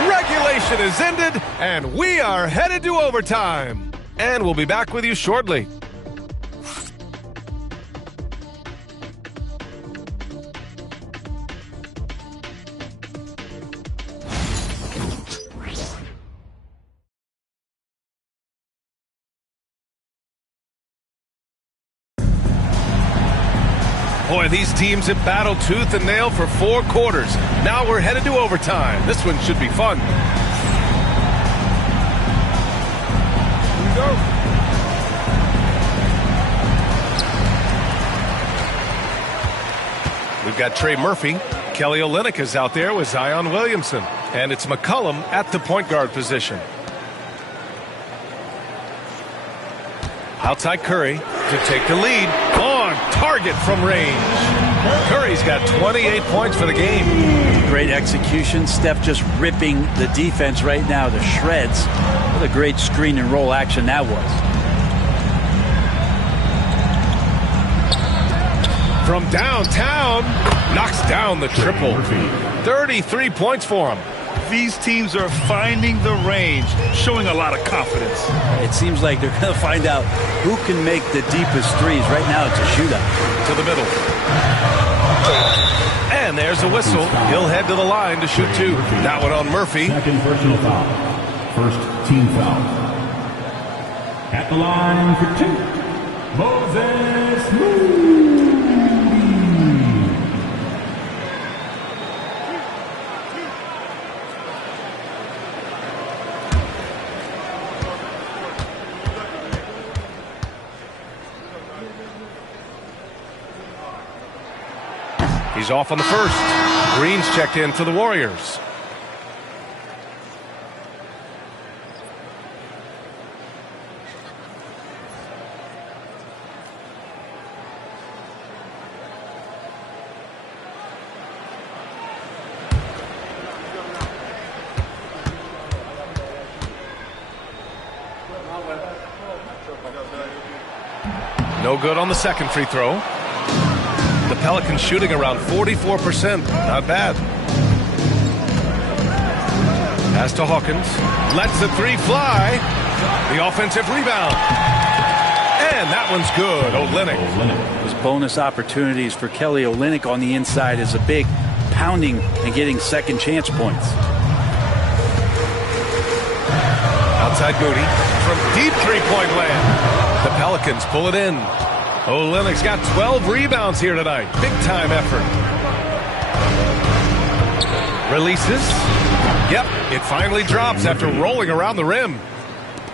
Regulation is ended, and we are headed to overtime. And we'll be back with you shortly. Boy, these teams have battled tooth and nail for 4 quarters. Now we're headed to overtime. This one should be fun. Here we go. We've got Trey Murphy. Kelly Olynyk is out there with Zion Williamson. And it's McCollum at the point guard position. Outside Curry to take the lead. On target from range. Curry's got 28 points for the game. Great execution. Steph just ripping the defense right now to shreds. What a great screen and roll action that was. From downtown, knocks down the triple. 33 points for him. These teams are finding the range, showing a lot of confidence. It seems like they're going to find out who can make the deepest threes. Right now, it's a shootout. To the middle. And there's a whistle. He'll head to the line to shoot 2. That one on Murphy. Second personal foul. First team foul. At the line for 2, Moses Moody. He's off on the first. Green's checked in for the Warriors. No good on the second free throw. The Pelicans shooting around 44%. Not bad. Pass to Hawkins. Lets the 3 fly. The offensive rebound. And that one's good. Olynyk. Those bonus opportunities for Kelly Olynyk on the inside is a big pounding and getting second chance points. Outside Moody from deep three-point land. The Pelicans pull it in. Olynyk's got 12 rebounds here tonight. Big-time effort. Releases. Yep, it finally drops after rolling around the rim.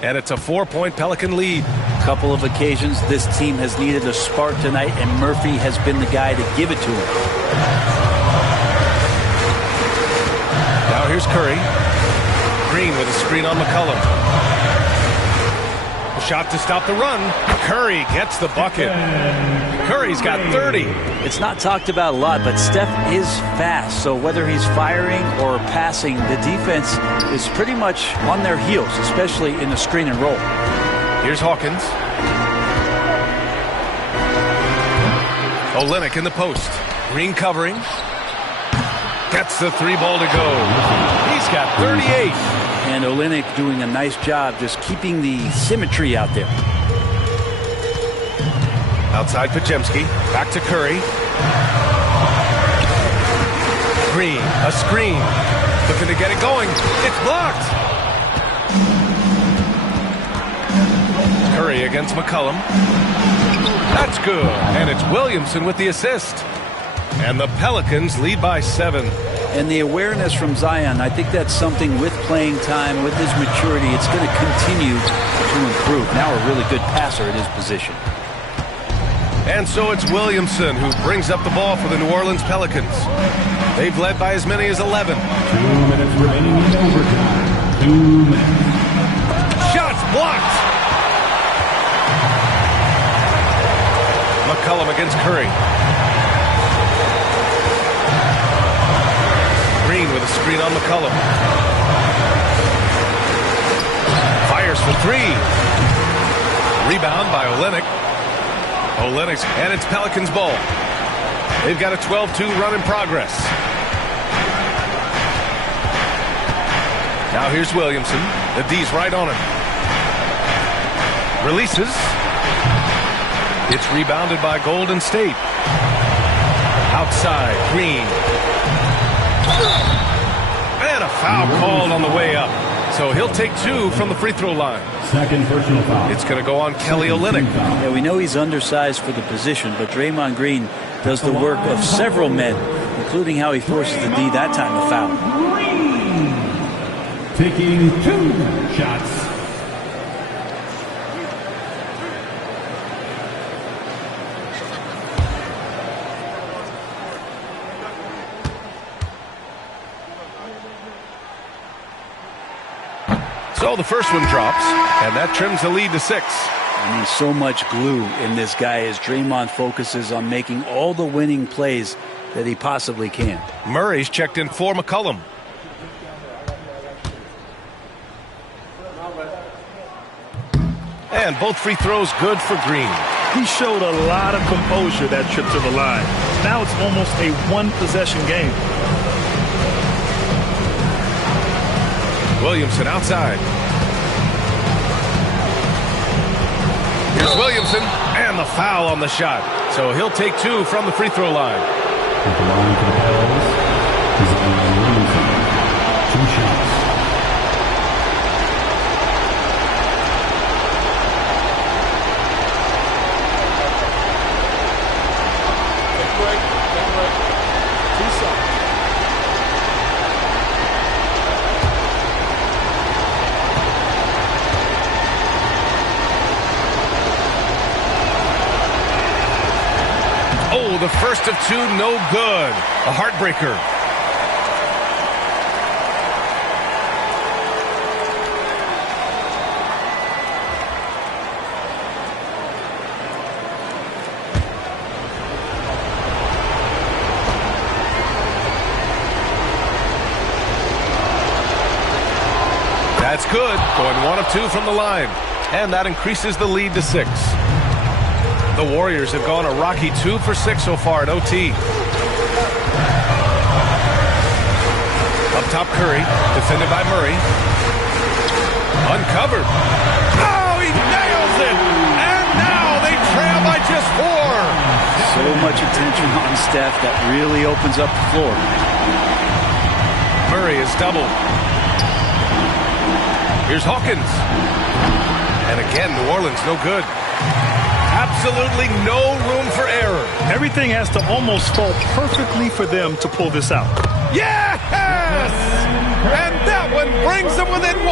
And it's a 4-point Pelican lead. Couple of occasions this team has needed a spark tonight, and Murphy has been the guy to give it to him. Now here's Curry. Green with a screen on McCollum. A shot to stop the run. Curry gets the bucket. Curry's got 30. It's not talked about a lot, but Steph is fast. So whether he's firing or passing, the defense is pretty much on their heels, especially in the screen and roll. Here's Hawkins. Olynyk in the post. Green covering. Gets the 3 ball to go. He's got 38. And Olynyk doing a nice job just keeping the symmetry out there. Outside Podziemski. Back to Curry. Green. A screen. Looking to get it going. It's blocked. Curry against McCollum. That's good. And it's Williamson with the assist. And the Pelicans lead by 7. And the awareness from Zion, I think that's something with playing time, with his maturity, it's going to continue to improve. Now a really good passer at his position. And so it's Williamson who brings up the ball for the New Orleans Pelicans. They've led by as many as 11. 2 minutes remaining in overtime. 2 minutes. Shots blocked. McCollum against Curry. Green with a screen on McCollum. Fires for 3. Rebound by Olynyk. Olynyk, and it's Pelicans ball. They've got a 12-2 run in progress. Now here's Williamson. The D's right on him. Releases. It's rebounded by Golden State. Outside, Green. And a foul called on the way up. So he'll take 2 from the free throw line. Second personal foul. It's going to go on Kelly Olynyk. Yeah, we know he's undersized for the position, but Draymond Green does the work of several men, including how he forces the D that time to foul. Taking 2 shots. So the first one drops, and that trims the lead to 6. I mean, so much glue in this guy as Draymond focuses on making all the winning plays that he possibly can. Murray's checked in for McCollum. And both free throws good for Green. He showed a lot of composure that trip to the line. Now it's almost a one-possession game. Williamson outside. Here's Williamson, and the foul on the shot. So he'll take 2 from the free throw line. At the line for the Pels, Zion Williamson. 2 shots. Take a break. Take a break. 2 shots. Oh, the first of 2, no good. A heartbreaker. That's good. Going 1 of 2 from the line. And that increases the lead to 6. The Warriors have gone a rocky 2 for 6 so far at OT. Up top, Curry, defended by Murray. Uncovered. Oh, he nails it! And now they trail by just 4. So much attention on Steph that really opens up the floor. Murray is doubled. Here's Hawkins. And again, New Orleans no good. Absolutely no room for error. Everything has to almost fall perfectly for them to pull this out. Yes! And that one brings them within 1.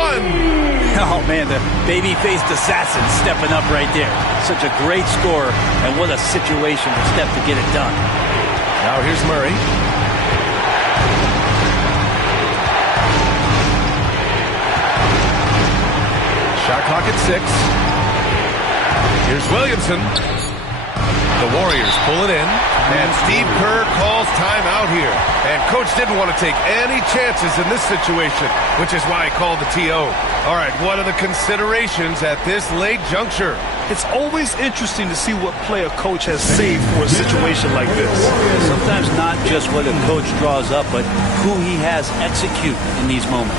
Oh, man, the baby-faced assassin stepping up right there. Such a great score, and what a situation for Steph to get it done. Now here's Murray. Shot clock at 6. Here's Williamson. The Warriors pull it in, and Steve Kerr calls timeout here. And Coach didn't want to take any chances in this situation, which is why he called the TO. All right, what are the considerations at this late juncture? It's always interesting to see what play a coach has saved for a situation like this. Sometimes not just what a coach draws up, but who he has execute in these moments.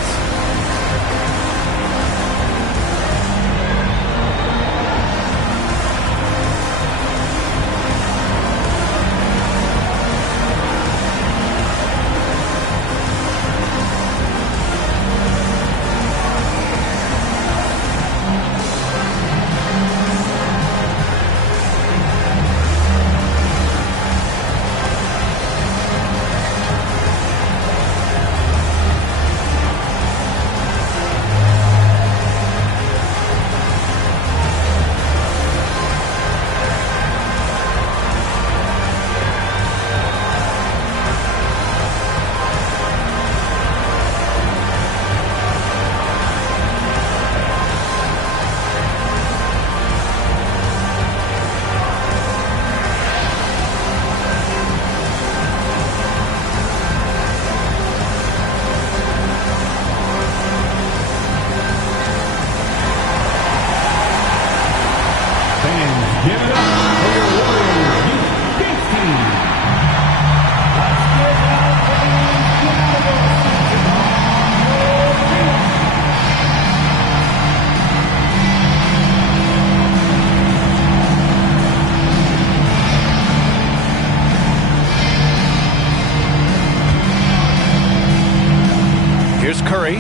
Here's Curry.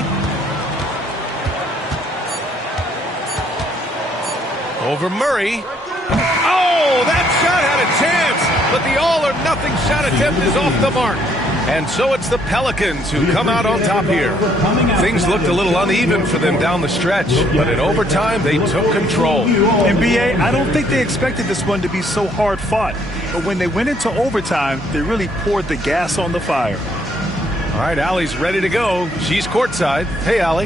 Over Murray. Oh, that shot had a chance, but the all-or-nothing shot attempt is off the mark. And so it's the Pelicans who come out on top here. Things looked a little uneven for them down the stretch, but in overtime, they took control. NBA, I don't think they expected this one to be so hard fought. But when they went into overtime, they really poured the gas on the fire. All right, Allie's ready to go. She's courtside. Hey, Allie.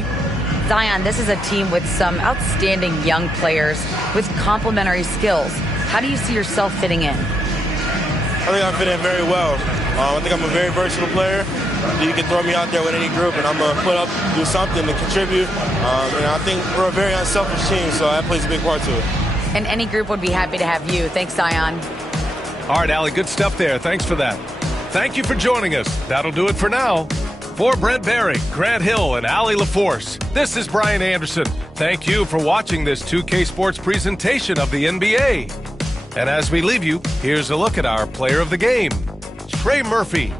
Zion, this is a team with some outstanding young players with complementary skills. How do you see yourself fitting in? I think I fit in very well. I think I'm a very versatile player. You can throw me out there with any group, and I'm going to put up, do something to contribute. And I think we're a very unselfish team, so that plays a big part to it. And any group would be happy to have you. Thanks, Zion. All right, Allie, good stuff there. Thanks for that. Thank you for joining us. That'll do it for now. For Brent Barry, Grant Hill, and Allie LaForce, this is Brian Anderson. Thank you for watching this 2K Sports presentation of the NBA. And as we leave you, here's a look at our player of the game, Trey Murphy.